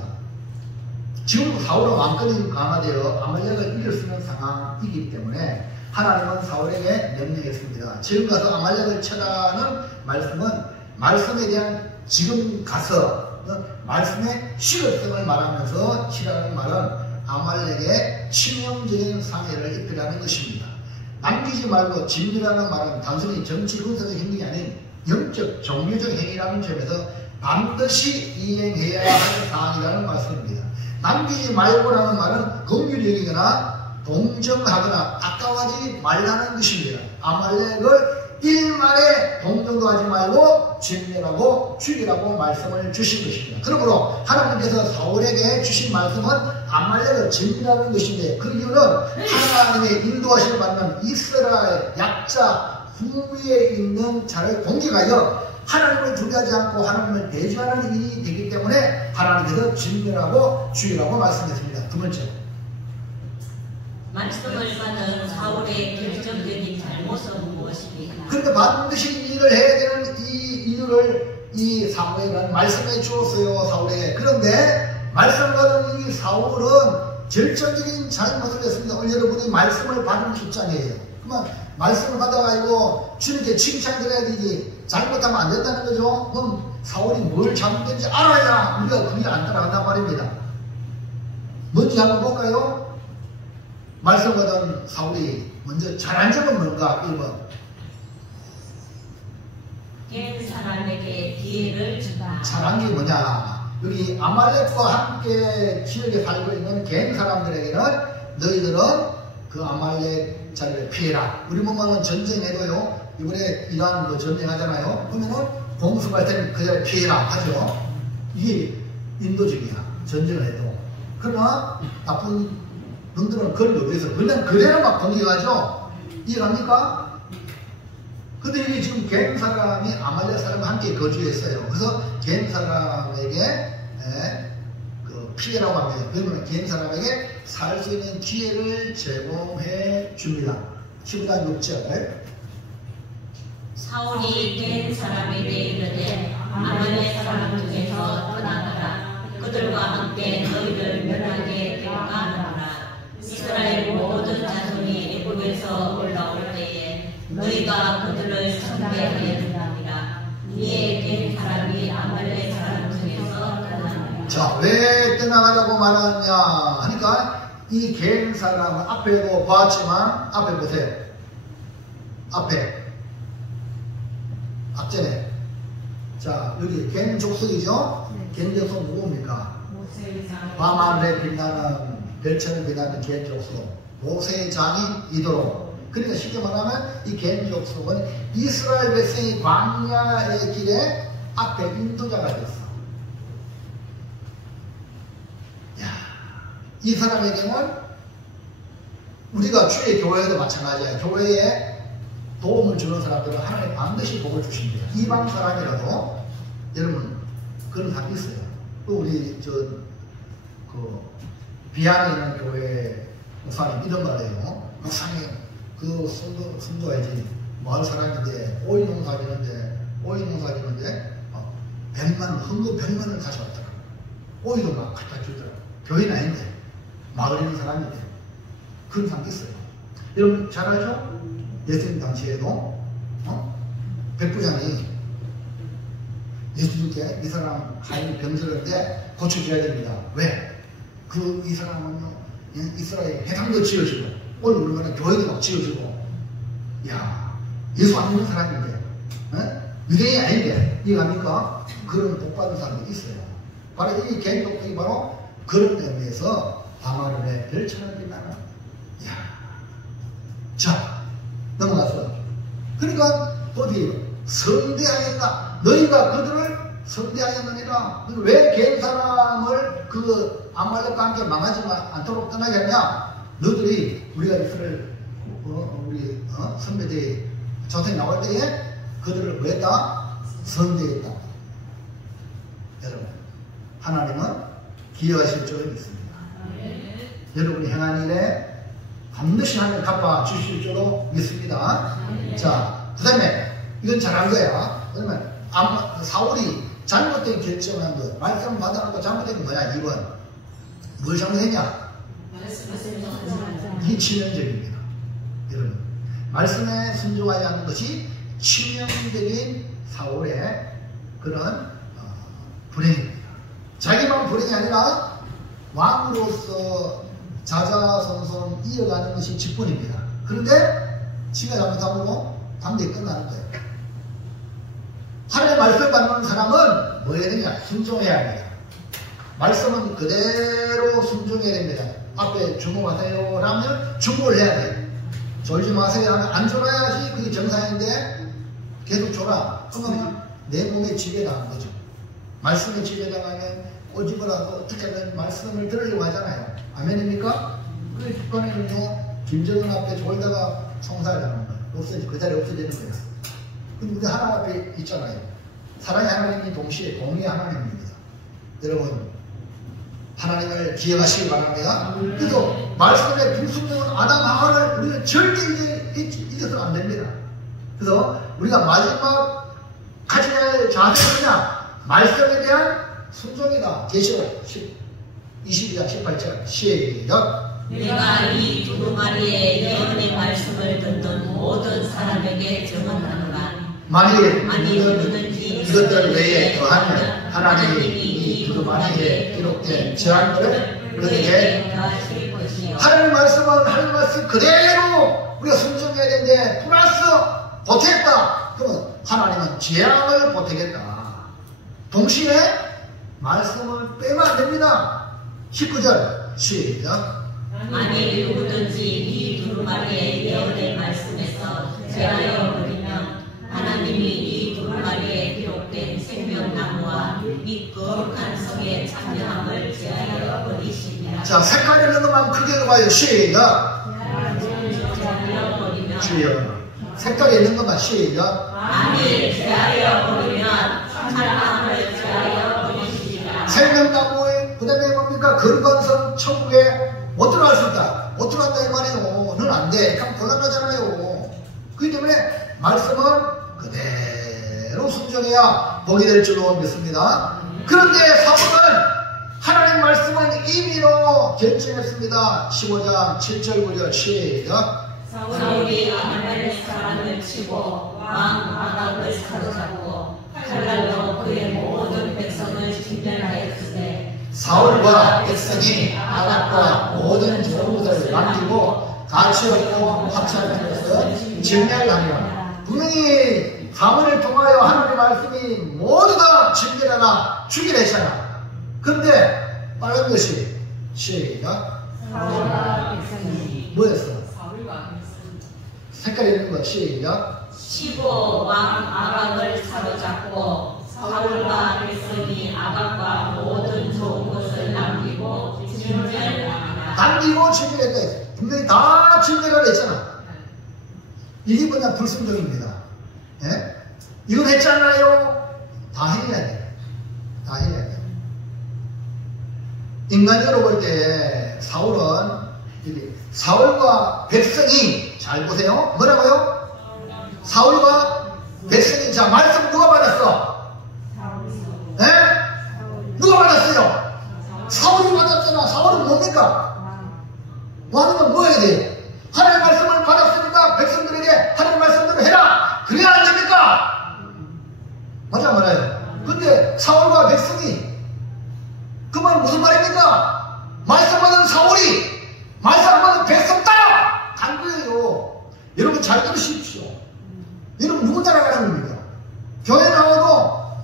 지금 사울은 왕권이 강화되어 아말렉을 이길 수 있는 상황이기 때문에 하나님은 사울에게 명령했습니다. 지금 가서 아말렉을 쳐라는 말씀은 말씀에 대한 지금 가서 말씀의 실효성을 말하면서 치라는 말은 아말렉의 치명적인 상해를 입히라는 것입니다. 남기지 말고 진멸하는 말은 단순히 정치 군사적 행동이 아닌 영적 종교적 행위라는 점에서 반드시 이행해야 할 사항이라는 말씀입니다. 남기지 말고라는 말은 긍휼히 여기거나 동정하거나 아까워하지 말라는 것입니다. 아말렉을 일말에 동정도 하지 말고 진멸하고 죽이라고 말씀을 주신 것입니다. 그러므로 하나님께서 사울에게 주신 말씀은 아말렉을 진멸하는 것인데, 그 이유는 하나님의 인도하심을 받는 이스라엘 약자 후위에 있는 자를 공격하여 하나님을 두려워하지 않고 하나님을 대적하는 일이 되기 때문에 하나님께서 진멸하고 죽이라고 말씀했습니다. 두 번째, 말씀을 받은 사울의 결정적인 잘못은 무엇입니까? 그런데 반드시 일을 해야 되는 이 이유를 이 사무엘은 말씀해 주었어요, 사울에게. 그런데 말씀 받은 이 사울은 결정적인 잘못을 했습니다. 오늘 여러분이 말씀을 받은 입장이에요. 그러면 말씀을 받아가지고 주님께 칭찬드려야 되지, 잘못하면 안 된다는 거죠. 그럼 사울이 뭘 잘못했는지 알아야 우리가 그게 안 따라간단 말입니다. 뭔지 한번 볼까요? 말씀 받은 사울이 먼저 잘한 점은 뭔가? 1번, 겐 사람에게 기회를 주다. 잘한 게 뭐냐? 여기 아말렉과 함께 지역에 살고 있는 겐 사람들에게는 너희들은 그 아말렉 자리를 피해라. 우리 보면은 전쟁해도요, 이번에 이란 뭐 전쟁하잖아요. 그러면은 공수할 때는 그 자리를 피해라 하죠. 이게 인도적이야, 전쟁을 해도. 그러나 나쁜 놈들은 그걸 못해서 그냥 그대로 막 공격하죠. 이해합니까? 근데 이게 지금 겐 사람이 아말렉 사람과 함께 거주했어요. 그래서 겐 사람에게 그 피해라고 합니다. 그러면 겐 사람에게 살 수 있는 기회를 제공해 줍니다. 15장 6절. 사울이 겐 사람에게 이르되 아말렉 사람 중에서 떠나가라. 그들과 함께 너희를 멸하게 되어가느라. 이스라엘 모든 자손이 애굽에서 올라올 때에 너희가 그들을 상대하여 준다니라. 이에 겐 사람이 아말렉 사람 중에서 떠나니라. 자, 왜 떠나가라고 말하느냐 하니까, 이 겐 사람은 앞에도 봤지만, 앞에 보세요. 앞에 앞전에, 자, 여기 겐 족속이죠? 겐 족속 누굽니까? 밤하늘에 빛나는 별처럼 빛나는 겐 족속, 모세의 장이 이도록. 그러니까 쉽게 말하면 이 겐 족속은 이스라엘 백성이 광야의 길에 앞에 인도자가 됐어. 이 사람에게는 우리가 주의 교회도 마찬가지야. 교회에 도움을 주는 사람들은 하나님 반드시 복을 주신대요. 이방 사람이라도 여러분 그런 사람이 있어요. 또 우리 그 비안에 있는 교회 목사님 이런 말이에요. 목사님 그 선도해야지, 마을 사람인데 오이 농사 지는데 100만원 가져왔더라. 오이도 막 갖다 주더라. 교회는 아닌데 마을에 있는 사람인데 그런 사람이 있어요. 여러분 잘 알죠? 예수님 당시에도 백부장이 예수님께 이 사람 하인 병들었는데 고쳐줘야 됩니다. 왜? 이 사람은요 이스라엘 회당도 지어주고 오늘 우리는 교회도 막 지어주고, 야 예수 안 믿는 사람인데 유대인이 아닌데 이해합니까? 그런 복 받은 사람들이 있어요. 바로 이 겐 족속이 바로 그런 의미에서 밤하늘에 별처럼 빛나는. 자, 넘어가서. 그러니까 어디 성대하였다. 너희가 그들을 성대하였느니라. 왜 겐 사람을 그 아말렉과 함께 망하지 않도록 떠나게 하냐? 너희들이 우리가 이스라엘 우리 선배들이 전쟁 나올 때에 그들을 뭐 했다? 성대했다. 여러분, 하나님은 기여하실 줄을 믿습니다. 여러분이 행한 일에 반드시 하나님 갚아 주실 줄로 믿습니다. 자, 그 다음에 이건 잘한 거야. 그러면 사울이 잘못된 결정을 한 것, 말씀 받아놓고 잘못된 게 뭐냐? 2번. 뭘 잘못했냐? 이게 치명적입니다. 여러분, 말씀에 순종하지 않는 것이 치명적인 사울의 그런 불행입니다. 자기만 불행이 아니라 왕으로서 자자손손 이어가는 것이 직분입니다. 그런데 지가 잘못하고 담대히 끝나는 거예요. 하나님의 말씀 받는 사람은 뭐 해야 되냐? 순종해야 합니다. 말씀은 그대로 순종해야 됩니다. 앞에 주목하세요 라면 주목을 해야 돼요. 졸지 마세요 하면 안 졸아야지 그게 정상인데 계속 줘라. 그러면 내 몸에 지배당한 거죠. 말씀에 지배당하면 꼬집어라도 어떻게든 말씀을 들으려고 하잖아요. 아멘입니까? 그 이번에는요, 김정은 앞에 졸다가 성사를 하는 거야. 없어지, 그 자리에 없어지는 거야. 근데 우리 하나님 앞에 있잖아요. 사랑의 하나님이 동시에 공의의 하나님입니다. 여러분, 하나님을 기억하시기 바랍니다. 그래서 말씀의 불순종은 아담 하와를 우리는 절대 잊어서는 안 됩니다. 그래서 우리가 마지막 가져야 할 자세는 말씀에 대한 순종이다. 계시록 22장 18절 시작. 내가 이 두루마리의 예언의 말씀을 듣는 모든 사람에게 증언하노라. 만일 누구든지 이것들 외에 더하면 하나님이 이 두루마리에 기록된 제한들을 그에게 더하실 것이요. 하나님 말씀 그대로 우리가 순종해야 되는데 플러스 보태겠다. 그러면 하나님은 재앙을 보태겠다. 동시에 말씀을 빼면 안 됩니다. 19절 시작. 만일 누구든지 이 두루마리의 예언의 말씀에서 제하여 버리면 하나님이 이 두루마리에 기록된 생명나무와 이 거룩한 성의 참여함을 제하여 버리시리라. 자, 색깔 있는 것만 크게 봐요. 시작. 제하여 버리면 주여. 색깔이 있는 것만 시작. 만일 제하여 버리면 참여함을 제하여 버리시리라. 생명나무에 그 다음에 뭡니까? 거룩한 성 천국에 못 들어갈 수 있다. 못 들어간다 이 말이에요. 넌 안 돼. 그럼 곤란하잖아요. 그렇기 때문에 말씀은 그대로 순종해야 복이 될 줄로 믿습니다. 그런데 사울은 하나님 말씀은 임의로 결정했습니다. 15장 7절 9절 시작. 사울이 아말렉 사람을 치고 왕 아각을 사로잡고 칼날로 그의 모든 백성을 진멸하였으되 사울과 백성이 아각과 모든 좋은 것을 남기고 다 치웠고 합창하여서 진멸하니라. 분명히 사문을 통하여 하나님의 말씀이 모두 다 진멸하라 죽이라 했잖아. 그런데 빨간 것이 시작. 사울과 백성이 뭐였어? 색깔이 있는 것 시작. 15왕 아각을 사로잡고 사울과 백성이 아각과 모든 좋은 것을 남기고 진멸하니라. 남기고 진멸했다. 분명히 다 진멸하라 했잖아. 이게 뭐냐? 불순종입니다. 예? 이건 했잖아요. 다 해야 돼. 다 해야 돼. 인간적으로 볼 때 사울은 사울과 백성이 잘 보세요. 뭐라고요? 사울과 백성이 자 말씀 누가 받았어? 예? 누가 받았어요? 사울이 받았잖아. 사울은 뭡니까? 왕은 뭐 해야 돼요? 하나님의 말씀을 받았으니까 백성들에게 하나님의 말씀대로 해라. 그래야 안 됩니까? 맞아 말아요. 근데 사울과 백성이 그 말 무슨 말입니까? 말씀 받은 사울이 말씀 안 받은 백성 따라 간 거예요. 여러분 잘 들으십시오. 여러분 누구 따라가는 겁니까? 교회 나와도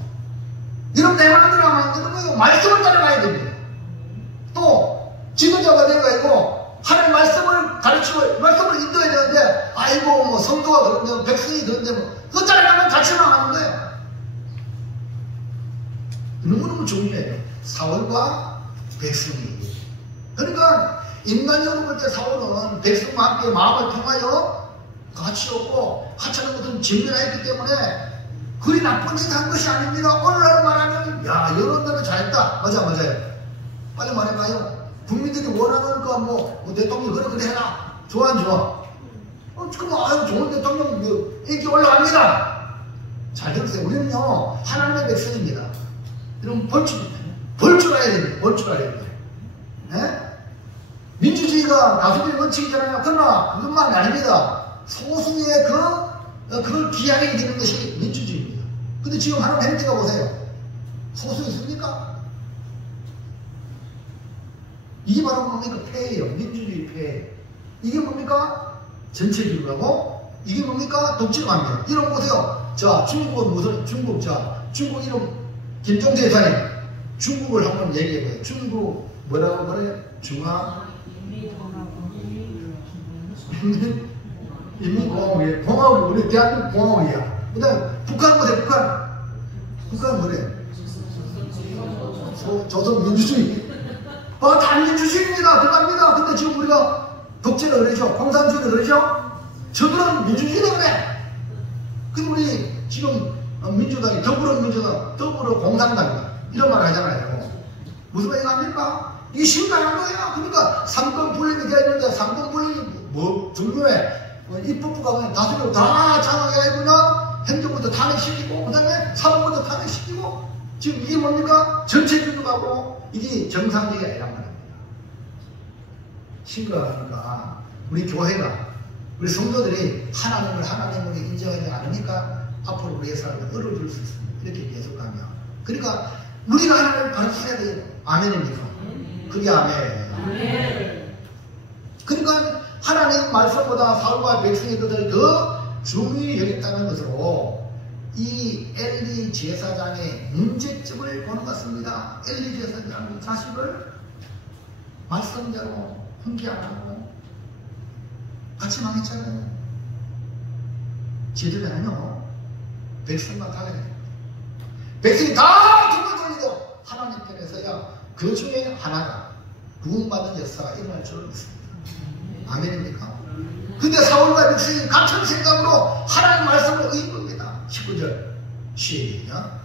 여러분 내 마음대로 하면 안 되는 거예요. 말씀을 따라가야 됩니다. 또 지도자가 되어가지고 하나님 말씀을 가르치고 말씀을 인도해야 되는데 아이고 뭐 성도가 그런데 백성이 그런데 뭐 그거 따라가면 같이 나가는 거예요. 너무너무 중요해요. 사울과 백성이. 그러니까 인간적으로 볼 때 사울은 백성과 함께 마음을 통하여 같이 오고 하찮은 것은 진멸했기 때문에 그리 나쁜 짓 한 것이 아닙니다. 오늘날 말하면 야 여론대로 잘했다. 맞아요. 빨리 말해봐요. 국민들이 원하는 거 뭐 대통령 그래 해라. 좋아 안 좋아? 그럼 아유 좋은 대통령 인기 올라갑니다. 잘 들으세요. 우리는요 하나님의 백성입니다. 그럼 벌 줄 알아야 됩니다. 벌 줄 알아야 됩니다. 네? 민주주의가 다수결 원칙이잖아요. 그러나 그것만 아닙니다. 소수의 그걸 기하게 되는 것이 민주주의입니다. 근데 지금 하나님 행태가 보세요. 소수 있습니까? 이게 바로 뭡니까? 폐해요. 민주주의 폐해. 이게 뭡니까? 전체주의라고? 이게 뭡니까? 독재감이에요. 이런 거 보세요. 자, 중국은 무슨, 중국 이름, 김종대 대사님. 중국을 한번 얘기해봐요. 중국, 뭐라고 그래요? 인민공화국이야. 공화국, 우리 대한민국 공화국이야. 그 다음에 북한 뭐래? 북한 뭐래? 조선민주주의. 다 민주주의입니다. 들어갑니다. 근데 지금 우리가 독재를 그러죠. 공산주의를 그러죠. 저들은 민주주의라고 그래. 그럼 우리 지금 민주당이 더불어공산당이다. 이런 말 하잖아요. 무슨 말이 아닙니까? 이게 심각한 거예요. 그러니까 삼권 분립이 되어 있는데 삼권 분립이 뭐 중요해. 입법부가 그냥 다수결로 다 장악해 그냥 행정부도 탄핵시키고 그 다음에 사법부도 탄핵시키고 지금 이게 뭡니까? 전체주의가고 이게 정상적이 아니란 말입니다. 심각하니까 우리 교회가 우리 성도들이 하나님을 하나님으로 인정하지 않으니까 앞으로 우리의 삶을 어려워질 수 있습니다. 이렇게 계속하면. 그러니까 우리가 하나님을 가르쳐야 돼요. 아멘입니까? 그게 아멘. 그러니까 하나님 말씀보다 사울과 백성의 뜻을 더 중요히 여겼다는 것으로 이 엘리 제사장의 문제점을 보는 것 같습니다. 엘리 제사장 자식을 말씀대로 훈계 안 하고 같이 망했잖아요. 제대로는요 백성만 가게 돼요. 백성이 다 등을 돌리고 하나님 편에서야 그 중에 하나가 구원받은 역사가 일어날 줄 믿습니다. 아멘입니까? 근데 사울과 백성이 같은 생각으로 하나님 말씀을 의인 겁니다. 19절 시작.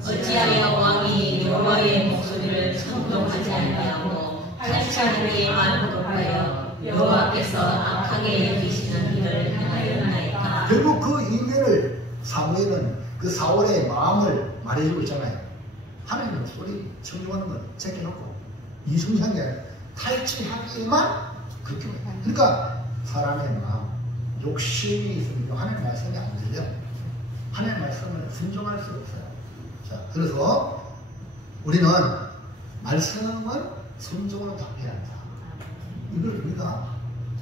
어찌하여 왕이 여호와의 목소리를 순종하지 아니하고 하찮게 말하여 여호와께서 악하게 여기시는 이를 행하였나이까. 결국 그 이면을 사무엘은 그 사울의 마음을 말해주고 있잖아요. 하나님 목소리 청중하는 걸 제껴놓고 이중향에 탈취하기에만 그렇게. 그러니까 사람의 마음 욕심이 있으면 하나님 말씀이 안 들려. 하나님 말씀을 순종할 수 없어요. 자, 그래서 우리는 말씀은 순종으로 답해야 한다. 이걸 우리가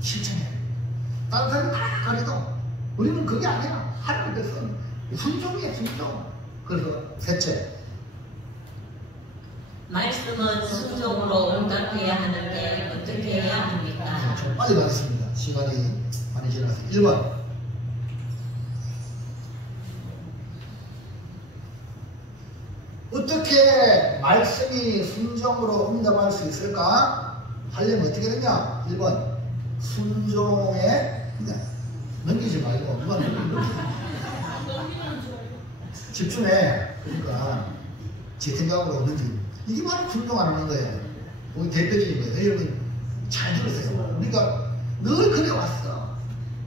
실천해야 돼. 다른 사람이 다 가려도 우리는 그게 아니야. 하나님 말씀 순종이야, 순종. 그래서 셋째, 말씀은 순종으로 응답해야 하는데 어떻게 해야 합니까? 좀 빨리 가겠습니다. 시간이 많이 지나서 1번 어떻게 말씀이 순종으로 응답할 수 있을까? 하려면 어떻게 되냐? 1번 순종에 그냥 넘기지 말고 집중해. 그러니까 제 생각으로 없는지 이게 바로 순종 안 하는 거예요. 우리 대표적인 거예요. 여러분 잘 들으세요. 우리가 늘 그래왔어.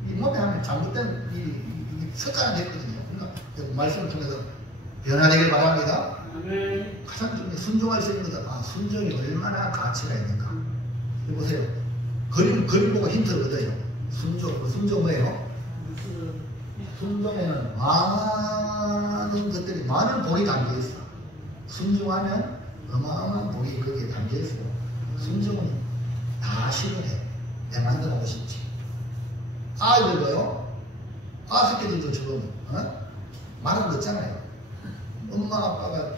이 몸에 하면 잘못된 이 습관이 됐거든요. 그러니까 말씀을 통해서 변화되길 바랍니다. 가장 중요한 순종할 수 있는 거다. 아, 순종이 얼마나 가치가 있는가. 보세요. 그림 보고 힌트를 얻어요. 순종 뭐예요? 순종에는 많은 것들이, 많은 복이 담겨 있어. 순종하면 어마어마한 복이 거기에 담겨 있어. 순종은 다 실현해. 내 만들어 하고 싶지. 아이들도요. 새끼들도 지금 말은 듣잖아요. 엄마 아빠가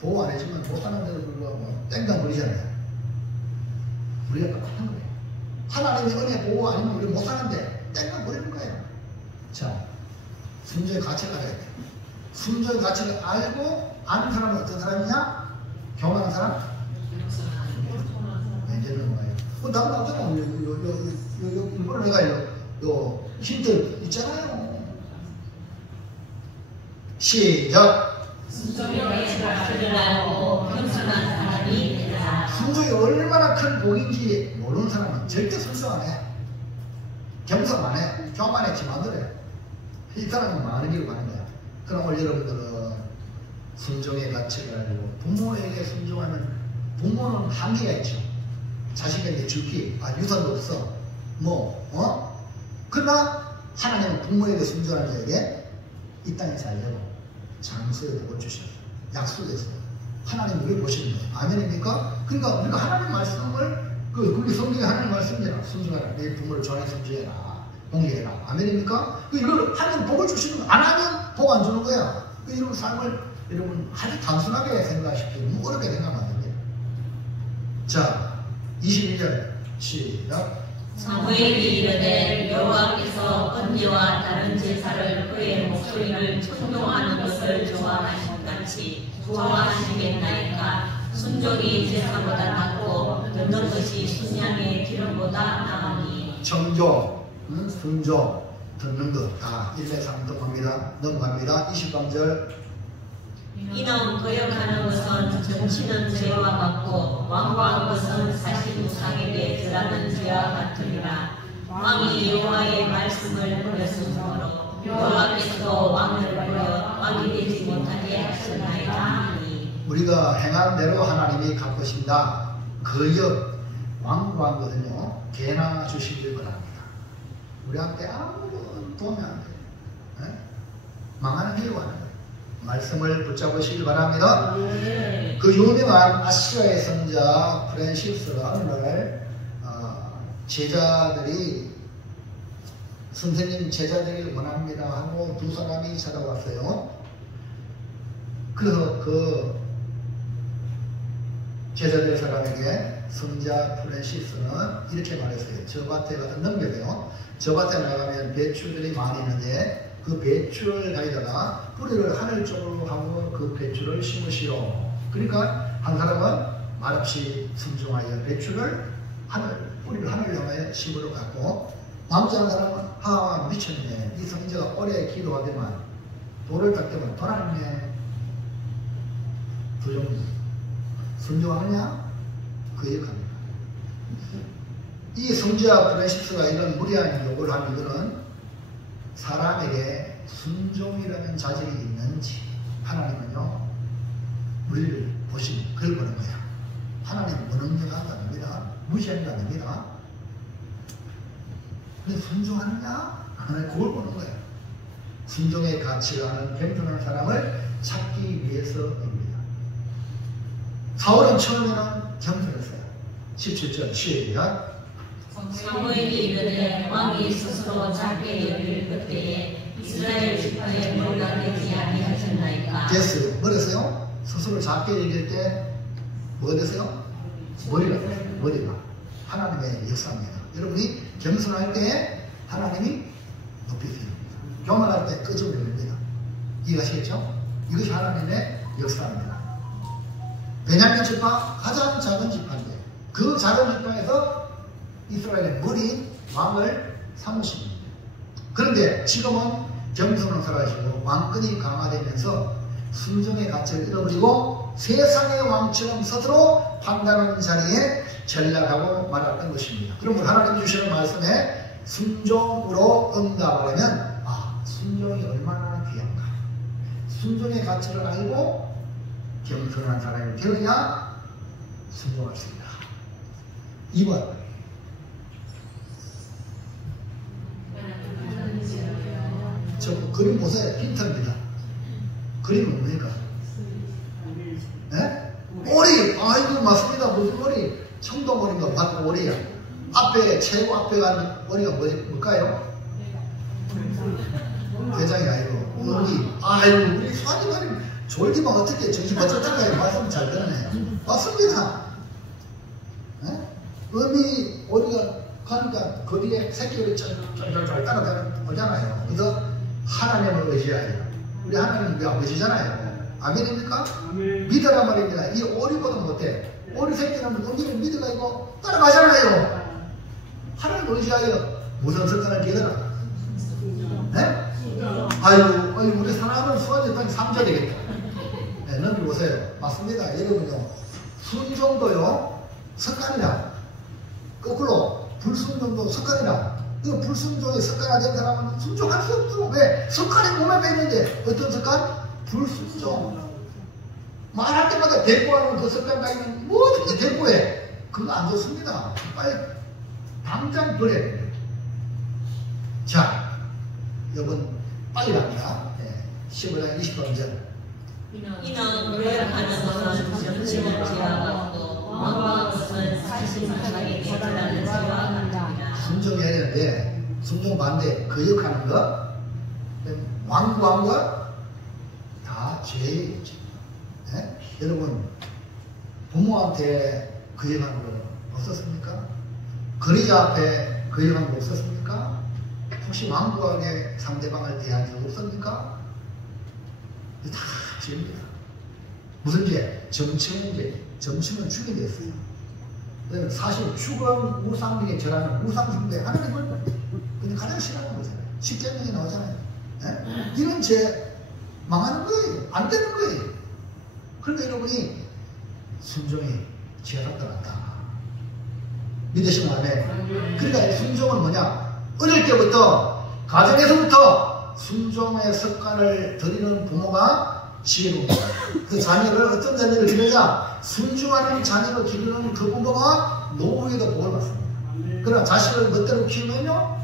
보호 안 해주면 못 사는 데도 불구하고 땡깡 부리잖아요. 우리가 똑같은 거예요. 하나님의 은혜 보호 아니면 우리 못 사는데 땡깡 부리는 거예요. 자, 순종의 가치를 알아야 돼. 순종의 가치를 알고 아는 사람은 어떤 사람이냐? 경험하는 사람? 이제는 거예요. 나도 나잖아. 일본어 내가 요 힌트 있잖아요. 시작. 순종의 가치를 알고 겸손한 사람이 되라. 순종이 얼마나 큰 복인지 모르는 사람은 절대 순종 안 해. 겸손 안 해. 교만 해. 지 마음대로 해. 이 사람은 많은 길을 가는 거야. 그럼 오늘 여러분들은 순종의 가치를 알고 부모에게 순종하면 부모는 한계가 있죠. 자식에게 줄기, 유산도 없어. 그러나 하나님은 부모에게 순종하는 자에게 이 땅에 살려고 장소에 복을 주셔요. 약속했어요. 하나님 우리를 보시는 거예요. 아멘입니까? 그러니까 우리가 하나님 말씀을 그게 성경에 하나님 말씀이라 순종하라. 내 부모를 좋아해 순종해라. 공개해라. 아멘입니까? 이걸 하나님 복을 주시는 거야. 안 하면 복 안 주는 거야. 이런 삶을 여러분 아주 단순하게 생각하십시오. 너무 어렵게 생각하면 안 됩니다. 자, 21절 시작. 사무엘이 이르되 여호와께서 번제와 다른 제사를 그의 목소리를 청종하는 것을 좋아하신 같이 좋아하시겠나이까. 순종이 제사보다 낫고 듣는 것이 순양의 기름보다 나으니. 청종, 순종, 듣는 것 다 1, 3 넘어갑니다. 23절. 이는 거역하는 것은 정치는 죄와 같고 완고한 것은 사실 우상에게 절하는 죄와 같으니라. 왕이 여호와의 말씀을 버렸으므로 여호와께서도 왕을 버려 왕이 되지 못하게 하셨나이다 하니. 우리가 행한 대로 하나님이 갚으신다. 거역, 완고한 것은요 개나 주시길 바랍니다. 우리한테 아무런 도움이 안 돼요. 네? 망하는 길로 가는 거예요. 말씀을 붙잡으시길 바랍니다. 그 유명한 아시아의 성자 프란시스가 어느 날 제자들이 선생님 제자 되길 원합니다 하고 두 사람이 찾아왔어요. 그래서 그 제자될 사람에게 성자 프란시스는 이렇게 말했어요. 저 밭에 가서 넘겨요. 저 밭에 나가면 배추들이 많이 있는데 그 배추를 가져다가 뿌리를 하늘 쪽으로 하고 그 배추를 심으시오. 그러니까 한 사람은 말없이 순종하여 배추를 뿌리를 하늘 향하여 심으러 갔고, 나머지 한 사람은 미쳤네. 이 성자가 오래 기도하더만 돌을 닦더만 돌아갔네. 두 종류. 순종하느냐? 거역합니다. 이 성자 프란시스가 이런 무리한 요구를 한 이유는 사람에게 순종이라는 자질이 있는지, 하나님은요 우리를 보시고 그걸 보는 거야. 하나님은 무능력한 거 아닙니다. 무시한 거 아닙니다. 근데 순종하느냐? 그걸 보는 거야. 순종의 가치가 아는 겸손한 사람을 찾기 위해서입니다. 사울은 처음에는 겸손했어요. 17절 시작. 사무엘이 이르되 왕이 스스로 작게 여길 그때에 이스라엘 지파의 머리가 되지 아니하셨나이까. 됐어요. 뭐랬어요? 스스로 작게 여길 때 뭐 됐어요? 머리가 하나님의 역사입니다. 여러분이 겸손할 때 하나님이 높이세요. 교만할 때 끄집어냅니다. 이해하시겠죠? 이것이 하나님의 역사입니다. 베냐민 지파 가장 작은 지파인데 그 작은 지파에서 이스라엘의 머리인 왕을 삼으십니다. 그런데 지금은 겸손을 사라지고 왕권이 강화되면서 순종의 가치를 잃어버리고 세상의 왕처럼 스스로 판단하는 자리에 전락하고 말았던 것입니다. 그러면 하나님 주시는 말씀에 순종으로 응답하려면 순종이 얼마나 귀한가. 순종의 가치를 알고 겸손한 사람이 되어야 순종할 수 있다. 2번. 저 그림 보세요. 핀터입니다. 그림은 뭡니까? 네? 오리! 이거 맞습니다. 무슨 오리? 청동오리인가 맞고 오리야. 최고 앞에 간 오리가 뭘까요? 대장이 아니고 오리. 우리 수아님이 졸기만 어떻게 정신 번쩍할까요? 말씀 잘 듣네. 맞습니다. 네? 어미 오리가 가니까 거리에 새끼를 쫄쫄쫄 따라다니잖아요. 그래서 하나님을 의지하여. 우리 하나님은 우리 아버지잖아요. 아멘입니까? 믿으란 말입니다. 이 오리보다 못해. 오리 새끼는 어미를 믿어가지고 따라가잖아요. 하나님을 의지하여 무슨 습관을 기더라. 네? 아이고 우리 사람은 수완집단이 3자 되겠다. 네, 넘겨보세요. 맞습니다. 여러분요, 순종도요 습관이라. 거꾸로 불순종도 습관이라. 그 불순종의 습관화된 사람은 순종할 수 없어. 왜? 습관이 몸에 배있는데 어떤 습관? 불순종. 말할 때마다 대꾸하는 그 습관 가있는 뭐든지 대꾸해. 그거 안 좋습니다. 빨리 당장 버려야 돼요. 자, 여러분 빨리 갑니다. 15장 23절. 이는 거역하는 것은 정치는 죄와 같고 완고한 것은 사실 우상에게 절하는 죄와 같으니라. 순종해야 되는데 순종 반대 거역하는 것, 완고한 것 다 죄예요. 네? 여러분 부모한테 거역하는 거 없었습니까? 거리자 앞에 그 영향도 없었습니까? 혹시 완고하게 상대방을 대한 적 없습니까? 다 죄입니다. 무슨 죄? 점치는 죄. 점치는 죽이 됐어요. 사실 죽은 우상에게 절하는 우상숭배 하나님을 가장 싫어하는 거잖아요. 십계명에 나오잖아요. 네? 이런 죄 망하는 거예요. 안 되는 거예요. 그러니까 여러분이 순종이 죄가 떠났다. 믿으시면 안 해. 그러니까 순종은 뭐냐? 어릴 때부터 가정에서부터 순종의 습관을 들이는 부모가 지혜로운 거예요. 그 자녀를 어떤 자녀를 기르냐? 순종하는 자녀를 기르는 그 부모가 노후에도 복을 받습니다. 그러나 자식을 멋대로 키우면요?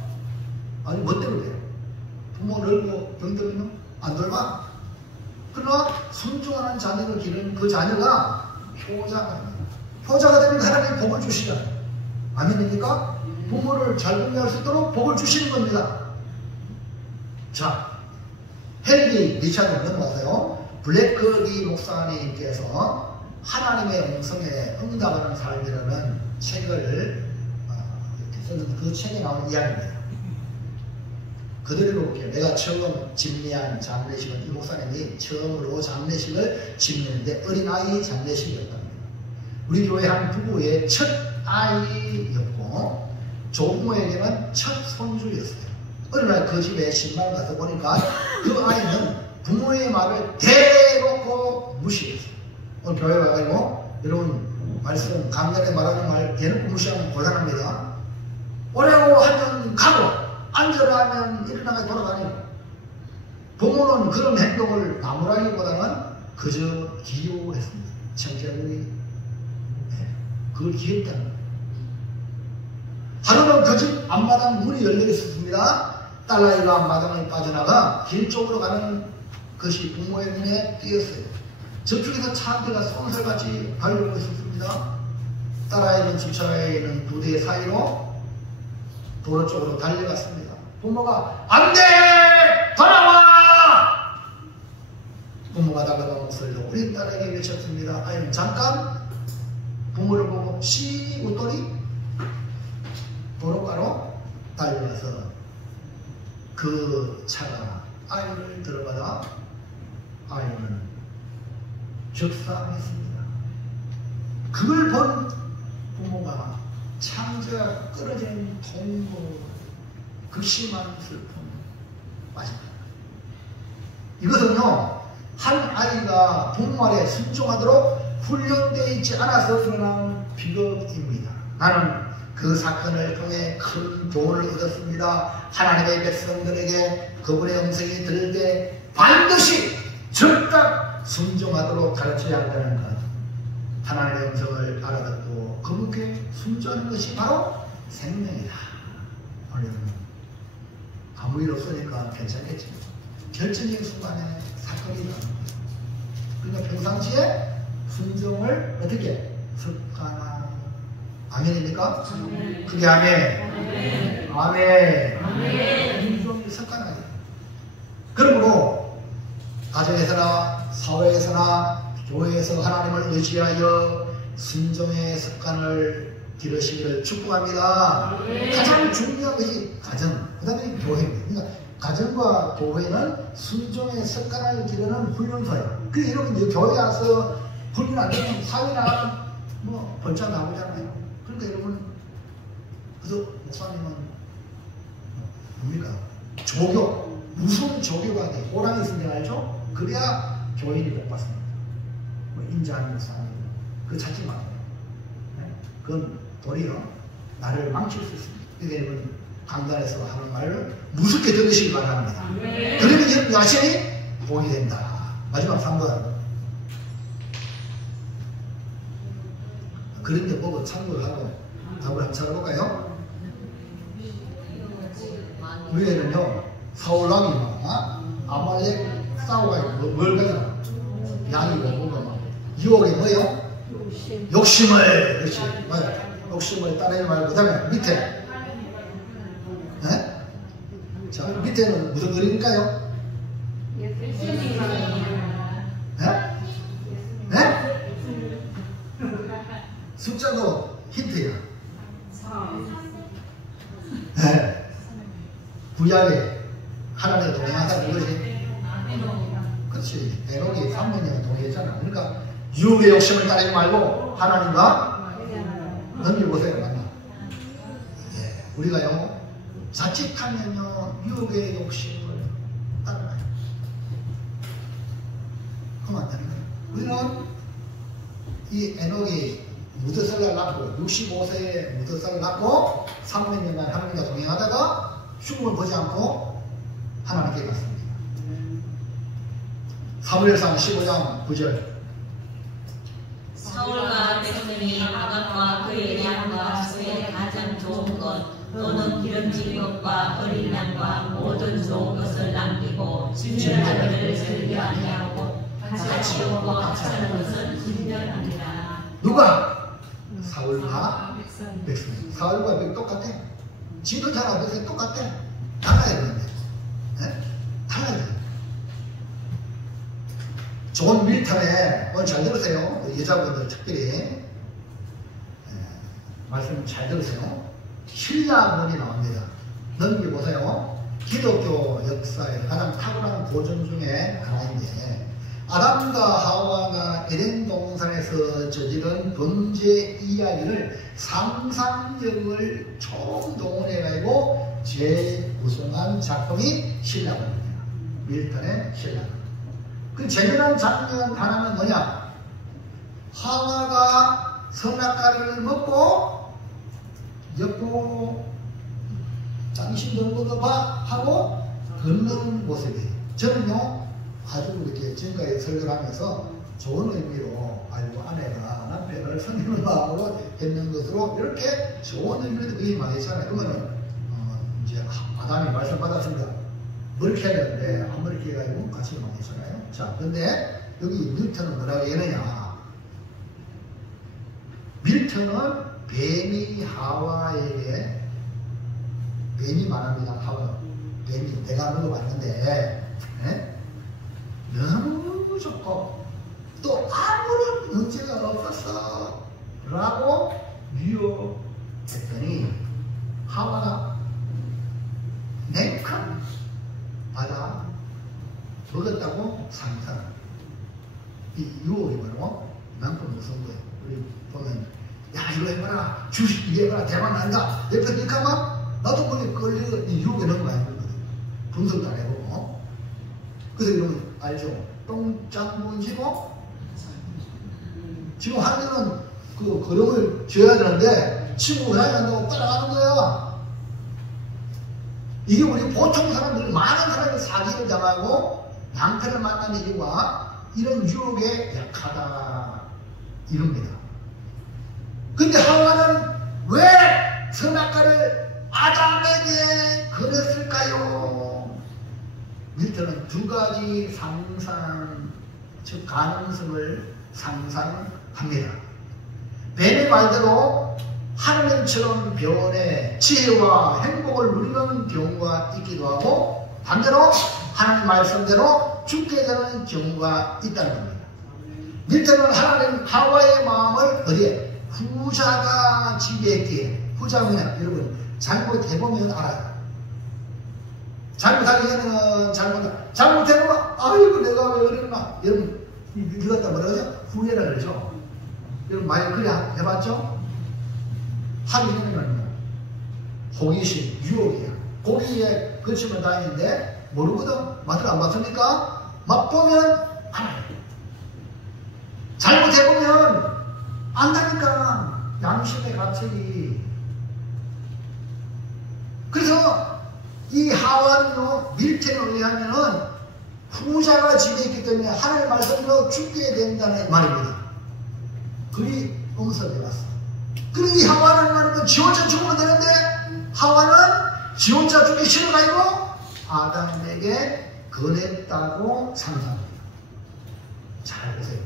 아니 멋대로 돼요. 부모 늙고 병들면 안 돌봐. 그러나 순종하는 자녀를 기르는 그 자녀가 효자가 됩니다. 효자가 되면 하나님이 복을 주시잖아요. 아멘입니까? 부모를 잘 공유할 수 있도록 복을 주시는 겁니다. 자, 헨리 리차드 넘어가서요. 블랙커리 목사님께서 하나님의 음성에 응답하는 삶이라는 책을 이렇게 썼는데 그 책에 나오는 이야기입니다. 그대로 볼게요. 내가 처음 집례한 장례식은 이 목사님이 처음으로 장례식을 집례했는데 어린아이 장례식이었답니다. 우리 교회 한 부부의 첫 아이였고 조부모에게는 첫 손주였어요. 어느 날 그 집에 신발 가서 보니까 그 아이는 부모의 말을 대놓고 무시했어요. 오늘 교회 와가지고 여러분 말씀 강단에 말하는 말 대놓고 무시하면 곤란합니다. 오라고 하면 가고 앉으라 하면 일어나게 돌아다니고 부모는 그런 행동을 나무라기보다는 그저 기요했습니다. 청자들이 그걸 기억했다는 거예요. 하루는 그 집 앞마당 문이 열려 있었습니다. 딸아이가 앞마당을 빠져나가 길 쪽으로 가는 것이 부모의 눈에 띄었어요. 저쪽에서 차 한 대가 쏜살같이 달려오고 있었습니다. 딸아이는 주차에 있는 두 대 사이로 도로 쪽으로 달려갔습니다. 부모가 안 돼! 돌아와! 부모가 다가가 목소리로 우리 딸에게 외쳤습니다. 아이는 잠깐 부모를 보고 씩 웃더니 도로가로 달려가서 그 차가 아이를 들어가다 아이는 적사했습니다. 그걸 본 부모가 창자가 끊어진 통고 극심한 슬픔 빠집니다. 이것은요 한 아이가 부모 말에 순종하도록 훈련되어 있지 않아서 일어난 비극입니다. 나는 그 사건을 통해 큰 교훈을 얻었습니다. 하나님의 백성들에게 그분의 음성이 들을 때 반드시 즉각 순종하도록 가르쳐야 한다는 것. 하나님의 음성을 알아듣고 그분께 순종하는 것이 바로 생명이다. 아무 일 없으니까 괜찮겠지. 결정적인 순간에 사건이 일어나는 거예요. 그러니까 평상시에 순종을 어떻게 습관화. 아멘입니까? 아멘. 그게 아멘. 아멘. 아멘. 순종이 습관화야. 그러므로 가정에서나 사회에서나 교회에서 하나님을 의지하여 순종의 습관을 기르시기를 축복합니다. 가장 중요한 것이 가정, 그 다음에 교회입니다. 그러니까 가정과 교회는 순종의 습관을 기르는 훈련소예요. 그래서 여러분 교회 와서 훈련 안 되면 사회나 뭐 벌써 나오잖아요. 그러니까 여러분 그래서 목사님은 뭡니까? 조교, 무슨 조교가 돼? 호랑이 있으면 알죠? 그래야 교인이 못 받습니다. 뭐 인자하는 목사님 그거 찾지 마세요. 네? 그건 도리어 나를 망칠 수 있습니다. 그러니까 여러분 강단에서 하는 말을 무섭게 들으시기 바랍니다. 그러면 여러분 자신이 복이 된다. 마지막 3번. 그런데 보고 참고를 하고 답을 한번 찾아볼까요? 위에는요 사울왕이나 아말렉 싸우가지고 뭘 가잖아. 양이고 뭐가 막 유혹이 뭐예요? 욕심을. 그렇지. 맞아요. 욕심을 따르지 말고. 그 다음에 밑에 네? 자 밑에는 무슨 그림일까요? 네? 네? 숫자도 힌트야. 네. 구약에 하나님과 동행하다 그거지. 그렇지. 에녹이 300년 동행했잖아. 그러니까 유혹의 욕심을 따르지 말고 하나님과 넘겨보세요. 만나. 예. 우리가요 자칫하면요 유혹의 욕심을 따라가요. 그러면 안 되는 거예요. 우리는 이 에녹이 무드살을 낳고 65세에 무드살을 낳고 300년간 하나님과 동행하다가 죽음을 보지 않고 하나님께 갔습니다. 사무엘상 15장 9절. 사울과 백성이 아각과 그의 양과 소의 가장 좋은 것 또는 기름진 것과 어린 양과 모든 좋은 것을 남기고 진멸하기를 즐겨 아니하고 같이 오고 합사는 것은 진멸합니다. 누가? 사울과 백성. 사울과 백성이 똑같아. 지도자나 백성이 똑같아. 달라야 되는데. 네? 달라야 돼. 존 밀턴의 오늘 잘 들으세요. 여자분들 특별히 말씀 잘 들으세요. 신라문이 나옵니다. 넘겨보세요. 기독교 역사의 가장 탁월한 고전 중에 하나인데 아담과 하와가 에덴 동산에서 저지른 범죄 이야기를 상상력을 총동원해가지고 재구성한 작품이 신라문입니다. 밀턴의 신라문. 그 재미난 장면 하나는 뭐냐? 하와가 선악과를 먹고 엿보 당신도 먹어봐 하고 걷는 모습이에요. 저는요 아주 이렇게 지금까지 설교를 하면서 좋은 의미로 알고 아내가 남편을 섬기는 마음으로 했는 것으로 이렇게 좋은 의미로 의미하잖아요. 그러면은 이제 아담이 말씀 받았습니다. 머리케 해야 되는데 안 머리케 해가지고 같이 먹겠잖아요. 자, 근데 여기 밀턴은 뭐라고 얘기하느냐? 밀턴은 뱀이 하와에게 뱀이 말합니다. 하와 뱀이 내가 먹어봤는데 너무 좋고 또 아무런 문제가 없었어 라고 유혹했더니 하와가 냉큼 받아 먹었다고 상상. 이 유혹이 바로 이만큼 무서운 거예요. 우리 보면 야 이거 해봐라 주식 이거 해봐라 대박 난다 옆에 니까 막 나도 거기 걸려 이 유혹에 넣은 거 아니거든. 분석도 안 해보고. 그래서 여러분 알죠? 똥짱 문지고 지금 하늘은 그 걸음을 지어야 되는데 친구가 해야 한다고 따라가는 거야. 이게 우리 보통 사람들이 많은 사람이 사기를 당하고 낭패를 만나는 이유가 이런 유혹에 약하다 이겁니다. 근데 하와는 왜 선악과를 아담에게 그랬을까요? 밀턴은 두 가지 상상, 즉 가능성을 상상합니다. 뱀의 말대로 하느님처럼 변해 지혜와 행복을 누리는 경우가 있기도 하고 반대로 하나님 말씀대로 죽게 되는 경우가 있다는 겁니다. 밀턴은 하나님 하와의 마음을 어디에? 후자가 지배했기에. 후자가 뭐냐? 여러분 잘못해보면 알아요. 잘못하기 전에는 잘못해보면 아이고 내가 왜 그랬나. 여러분 이거 갖다 뭐라 그러죠? 후회라 그러죠. 여러분 많이 그래 해봤죠? 하기 전에는 호기심, 유혹이야. 고기에 거치면 다니는데 모르거든. 맛을 안 봤습니까? 맛보면 알아요. 잘못해보면 안다니까. 양심의 가책이. 그래서 이 하와는요 밀턴에 의하면은 후자가 지배했기 때문에 하나님의 말씀으로 죽게 된다는 말입니다. 그리 음성이 왔어. 그리고 이 하와는 말이면 지 혼자 죽으면 되는데 하와는 지 혼자 죽기 싫어가지고 아담에게 권했다고 상상합니다. 잘 보세요.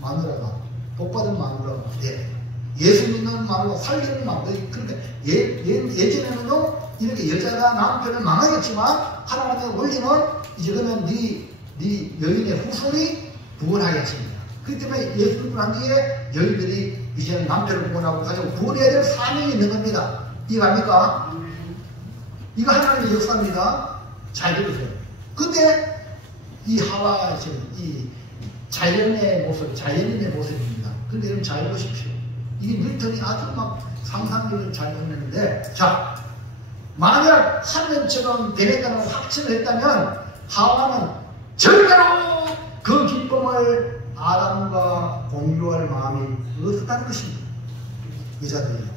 마누라가 복받은 마누라가 예수 믿는 마누라 살기는 마누라. 그러니까 예전에는요 이렇게 여자가 남편을 망하겠지만 하나님의 원리는 이제 그러면 네 여인의 후손이 구원하겠습니다. 그렇기 때문에 예수 믿고 난 뒤에 여인들이 이제는 남편을 구원하고 가지고 구원해야 될 사명이 있는 겁니다. 이해갑니까? 이거 하나님의 역사입니다. 잘 들으세요. 근데 이 하와 지금 이 자연의 모습입니다. 근데 여러분 잘 보십시오. 이게 밀턴이 아주 막 상상력을 잘 보냈는데, 자, 만약 하늘처럼 되겠다는 확신을 했다면 하와는 절대로 그 기쁨을 아담과 공유할 마음이 없었다는 것입니다. 여자들이요.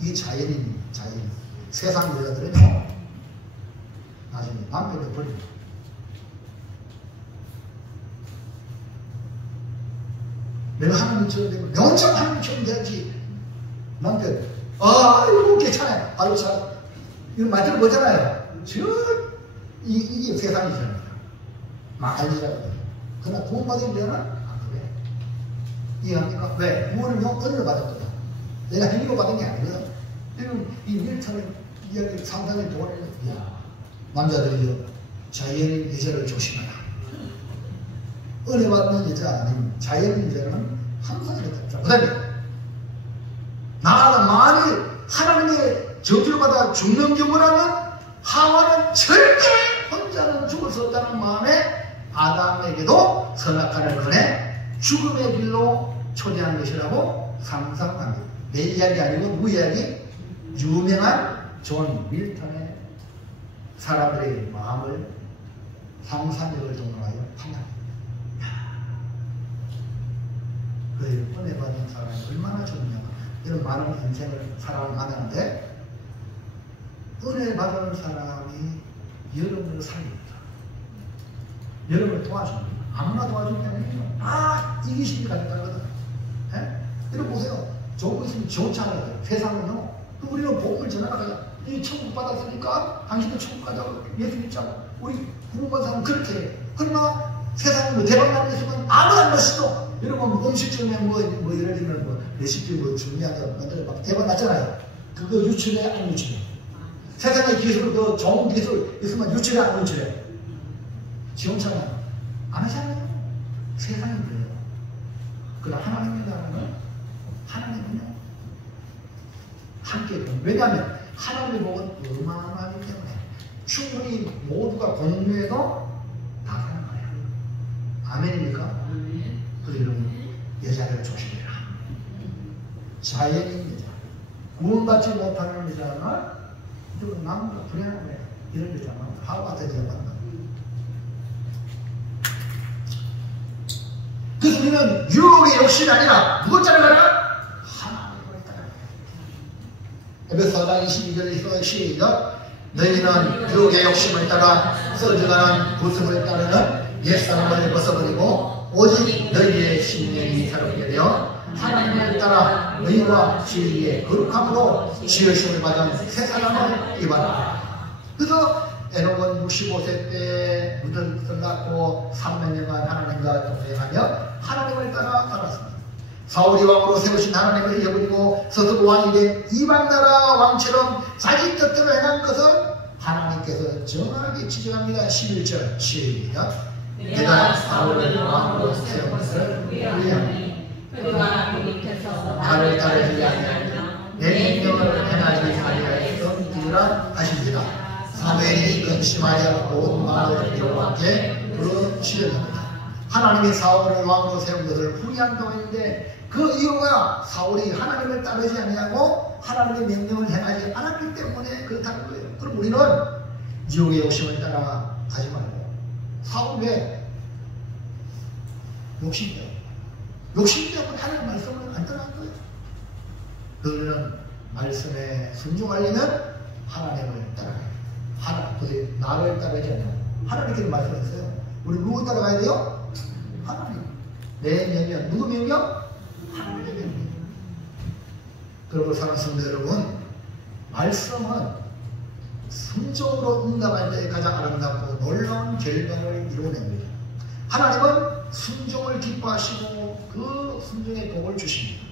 이게 자연입니다. 자연. 세상 여자들은요, 나중에 남편을 버립니다. 내가 하나님처럼 되면 영장 하나님처럼 돼야지. 남편, 이거 괜찮아요. 바로 잘. 이거 만들어 보잖아요. 이게 세상이잖아요. 막 알리잖아요. 그러나 구원 받은 데는 안 그래. 이해합니까? 왜? 구원은요, 은혜를 받았거든. 내가 행위로 받은 게 아니거든. 여러분, 이 밀턴의 이야기 상당히 도와내요. 남자들이요, 자연 여자를 조심하라. 은혜 받는 여자 아닌 자연 여자는 항상 이렇다. 그 다음에, 나가 만일 하나님의 저주를 받아 죽는 경우라면 하와는 절대 혼자는 죽을 수 없다는 마음에 아담에게도 선악과를 권해 죽음의 길로 초대한 것이라고 상상합니다. 내 이야기 아니고 누구 이야기? 유명한 존 밀턴의 사람들의 마음을 상상력을 동원하여 판단합니다. 그 은혜 받는 사람이 얼마나 좋냐. 이런 많은 인생을 사람을 만나는데 은혜 받은 사람이 여러분을 살립니다. 여러분을 도와줍니다. 아무나 도와주는 게 아니에요. 이기심이 가득하거든. 여러분 보세요. 좋은 거 있으면 좋지 않아요. 세상은요. 우리는 복음을 전하다가 이 천국 받았으니까 당신도 천국 가자고 예수 믿자고 우리 구원받은 사람은 그렇게 해요. 그러나 세상은 대박 나는 게 있으면 아무도 안 멋있어. 여러분 음식점에 예를 들면 레시피 준비하자 만들어 막 대박 났잖아요. 그거 유출해 안 유출해? 세상의 기술 그 좋은 기술 있으면 유출해 안 유출해? 지원차는 안 하잖아요. 세상이 그래요. 그러나 하나님의 나라는 하나님은요 함께 있고, 왜냐하면 하나님의 복은 어마어마하기 때문에 충분히 모두가 공유해도 다 사는 거예요. 아멘입니까? 그래서 여러분 여자를 조심해라. 자연인 여자, 구원받지 못하는 여자는 여러분 남과 불행한 거예요. 이런 여자는 하와 같은 여자 만나. 그래서 우리는 유혹의 욕심이 아니라 누굴 따라가라? 하나님을 따라가라. 에베소 4장 22절에서 시작. 너희는 유혹의 욕심을 따라 써져가는 구습을 따르는 옛사람을 벗어버리고 오직 너희의 심령이 새롭게 되어 하나님을 따라 너희와 진리의 거룩함으로 지으심을 받은 새 사람을 입어라. 그래서 에녹은 65세 때 무덤을 낳고 300년간 하나님과 동행하며 하나님을 따라 살았습니다. 사울이 왕으로 세우신 하나님을 잃어버리고 스스로 왕이 된 이방나라 왕처럼 자기 뜻대로 행한 것을 하나님께서 정확하게 지적합니다. 11절 시작. 내가 사울을 왕으로 세운 것을 후회하니 그가 그 밑에서 나를 따르지 아니하며 내 명령을 행하지 아니하였음이라 하십니다. 사무엘이 근심하여 온 마음을 여호와께 부르시려니와. 하나님이 사울을 왕으로 세운 것을 후회한다고 했는데 그 이유가 사울이 하나님을 따르지 아니하고 하나님의 명령을 행하지 않았기 때문에 그렇다는 거예요. 그럼 우리는 유혹의 욕심을 따라 가지 말고 사울 왜? 욕심 때문에. 욕심 때문에 하나님 말씀을 안 따라한 거예요. 너희는 말씀에 순종하려면 하나님을 따라가요. 하나님, 나를 따르지 않아요. 하나님께서 말씀했어요. 우리 누구 따라가야 돼요? 하나님. 내 명령. 누구 명령? 하나님의 명령. 그리고 사랑하는 성도 여러분, 말씀은 순종으로 응답할 때 가장 아름답고 놀라운 결과를 이루어냅니다. 하나님은 순종을 기뻐하시고 그 순종의 복을 주십니다.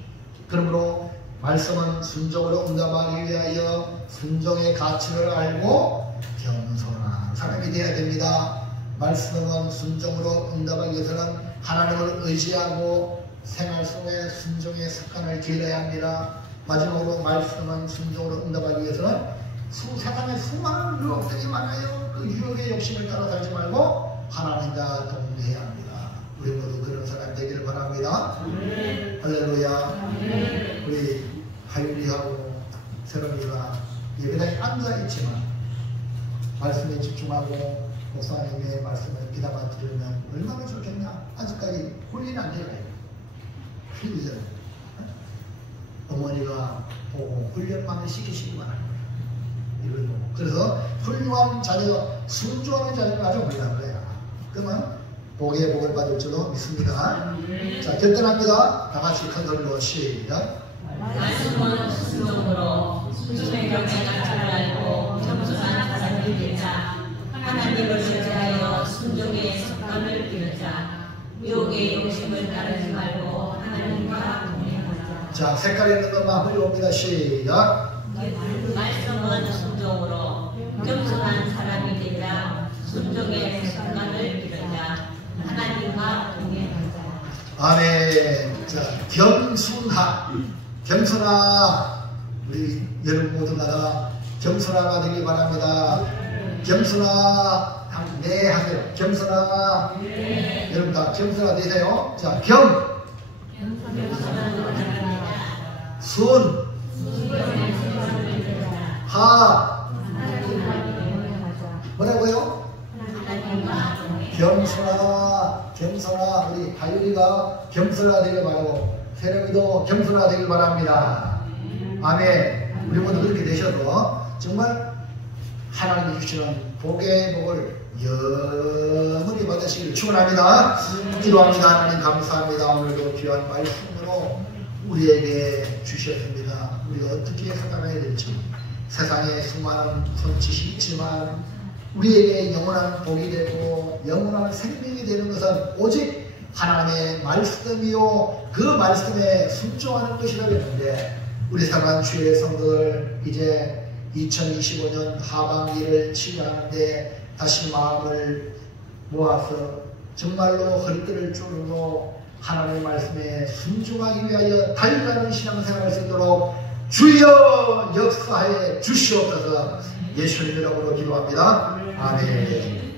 그러므로 말씀은 순종으로 응답하기 위하여 순종의 가치를 알고 겸손한 사람이 되어야 됩니다. 말씀은 순종으로 응답하기 위해서는 하나님을 의지하고 생활 속에 순종의 습관을 길러야 합니다. 마지막으로 말씀은 순종으로 응답하기 위해서는 세상에 수많은 유혹들이 많아요. 그 유혹의 욕심을 따라 살지 말고 하나님과 동행해야 합니다. 우리 모두 그런 사람 되기를 바랍니다. 할렐루야. 우리 하율이하고 세롬이가 예배당에 앉아있지만 말씀에 집중하고 목사님의 말씀을 귀담아 들으면 얼마나 좋겠냐. 아직까지 훈련이 안 돼요. 훈련이잖아요. 어머니가 보고 훈련만을 시키시기 바랍니다. 그래서 훌륭한 자녀, 순종하는 자녀가 아주 몰라 그래요. 그러면 복의 복을 받을 줄로 믿습니다. 자, 결단합니다. 다 같이 큰 소리로 시작. 말씀은 순종으로 순종의 경계가 잘 알고 겸손한 사람이 되자. 하나님을 의지하여 순종의 습관을 기르자. 유혹의 욕심을 따르지 말고 하나님과 동행하자. 자, 색깔 있는 것만 흘려옵니다. 시작. 말씀은 순종으로 겸손한 사람이 되자. 순종의 습관을 기르자. 하나님과 동행하자. 아멘. 자, 겸손아. 우리 여러분 모두가 겸손아가 되길 바랍니다. 겸손아. 네 하세요. 겸손아. 네. 여러분 다 겸손아 되세요. 자, 순. 뭐라고요? 겸손아. 우리 하율이가 겸손아 되길 바라고 세롬이도 겸손아 되길 바랍니다. 아멘. 우리 모두 그렇게 되셔도 정말 하나님이 주시는 복의 복을 영원히 받으시기를 축원합니다. 기도합니다. 하나님 감사합니다. 오늘도 귀한 말씀으로 우리에게 주셨습니다. 우리가 어떻게 살아가야 될지 세상에 수많은 손짓이 있지만 우리에게 영원한 복이 되고 영원한 생명이 되는 것은 오직 하나님의 말씀이요 그 말씀에 순종하는 것이라고 했는데 우리 사랑하는 주의 성도들 이제 2025년 하반기를 치료하는데 다시 마음을 모아서 정말로 허리띠를 쭈르고 하나님의 말씀에 순종하기 위하여 달려가는 신앙생활을 수 있도록 주여 역사해 주시옵소서. 예수님 이름으로 기도합니다. 아멘.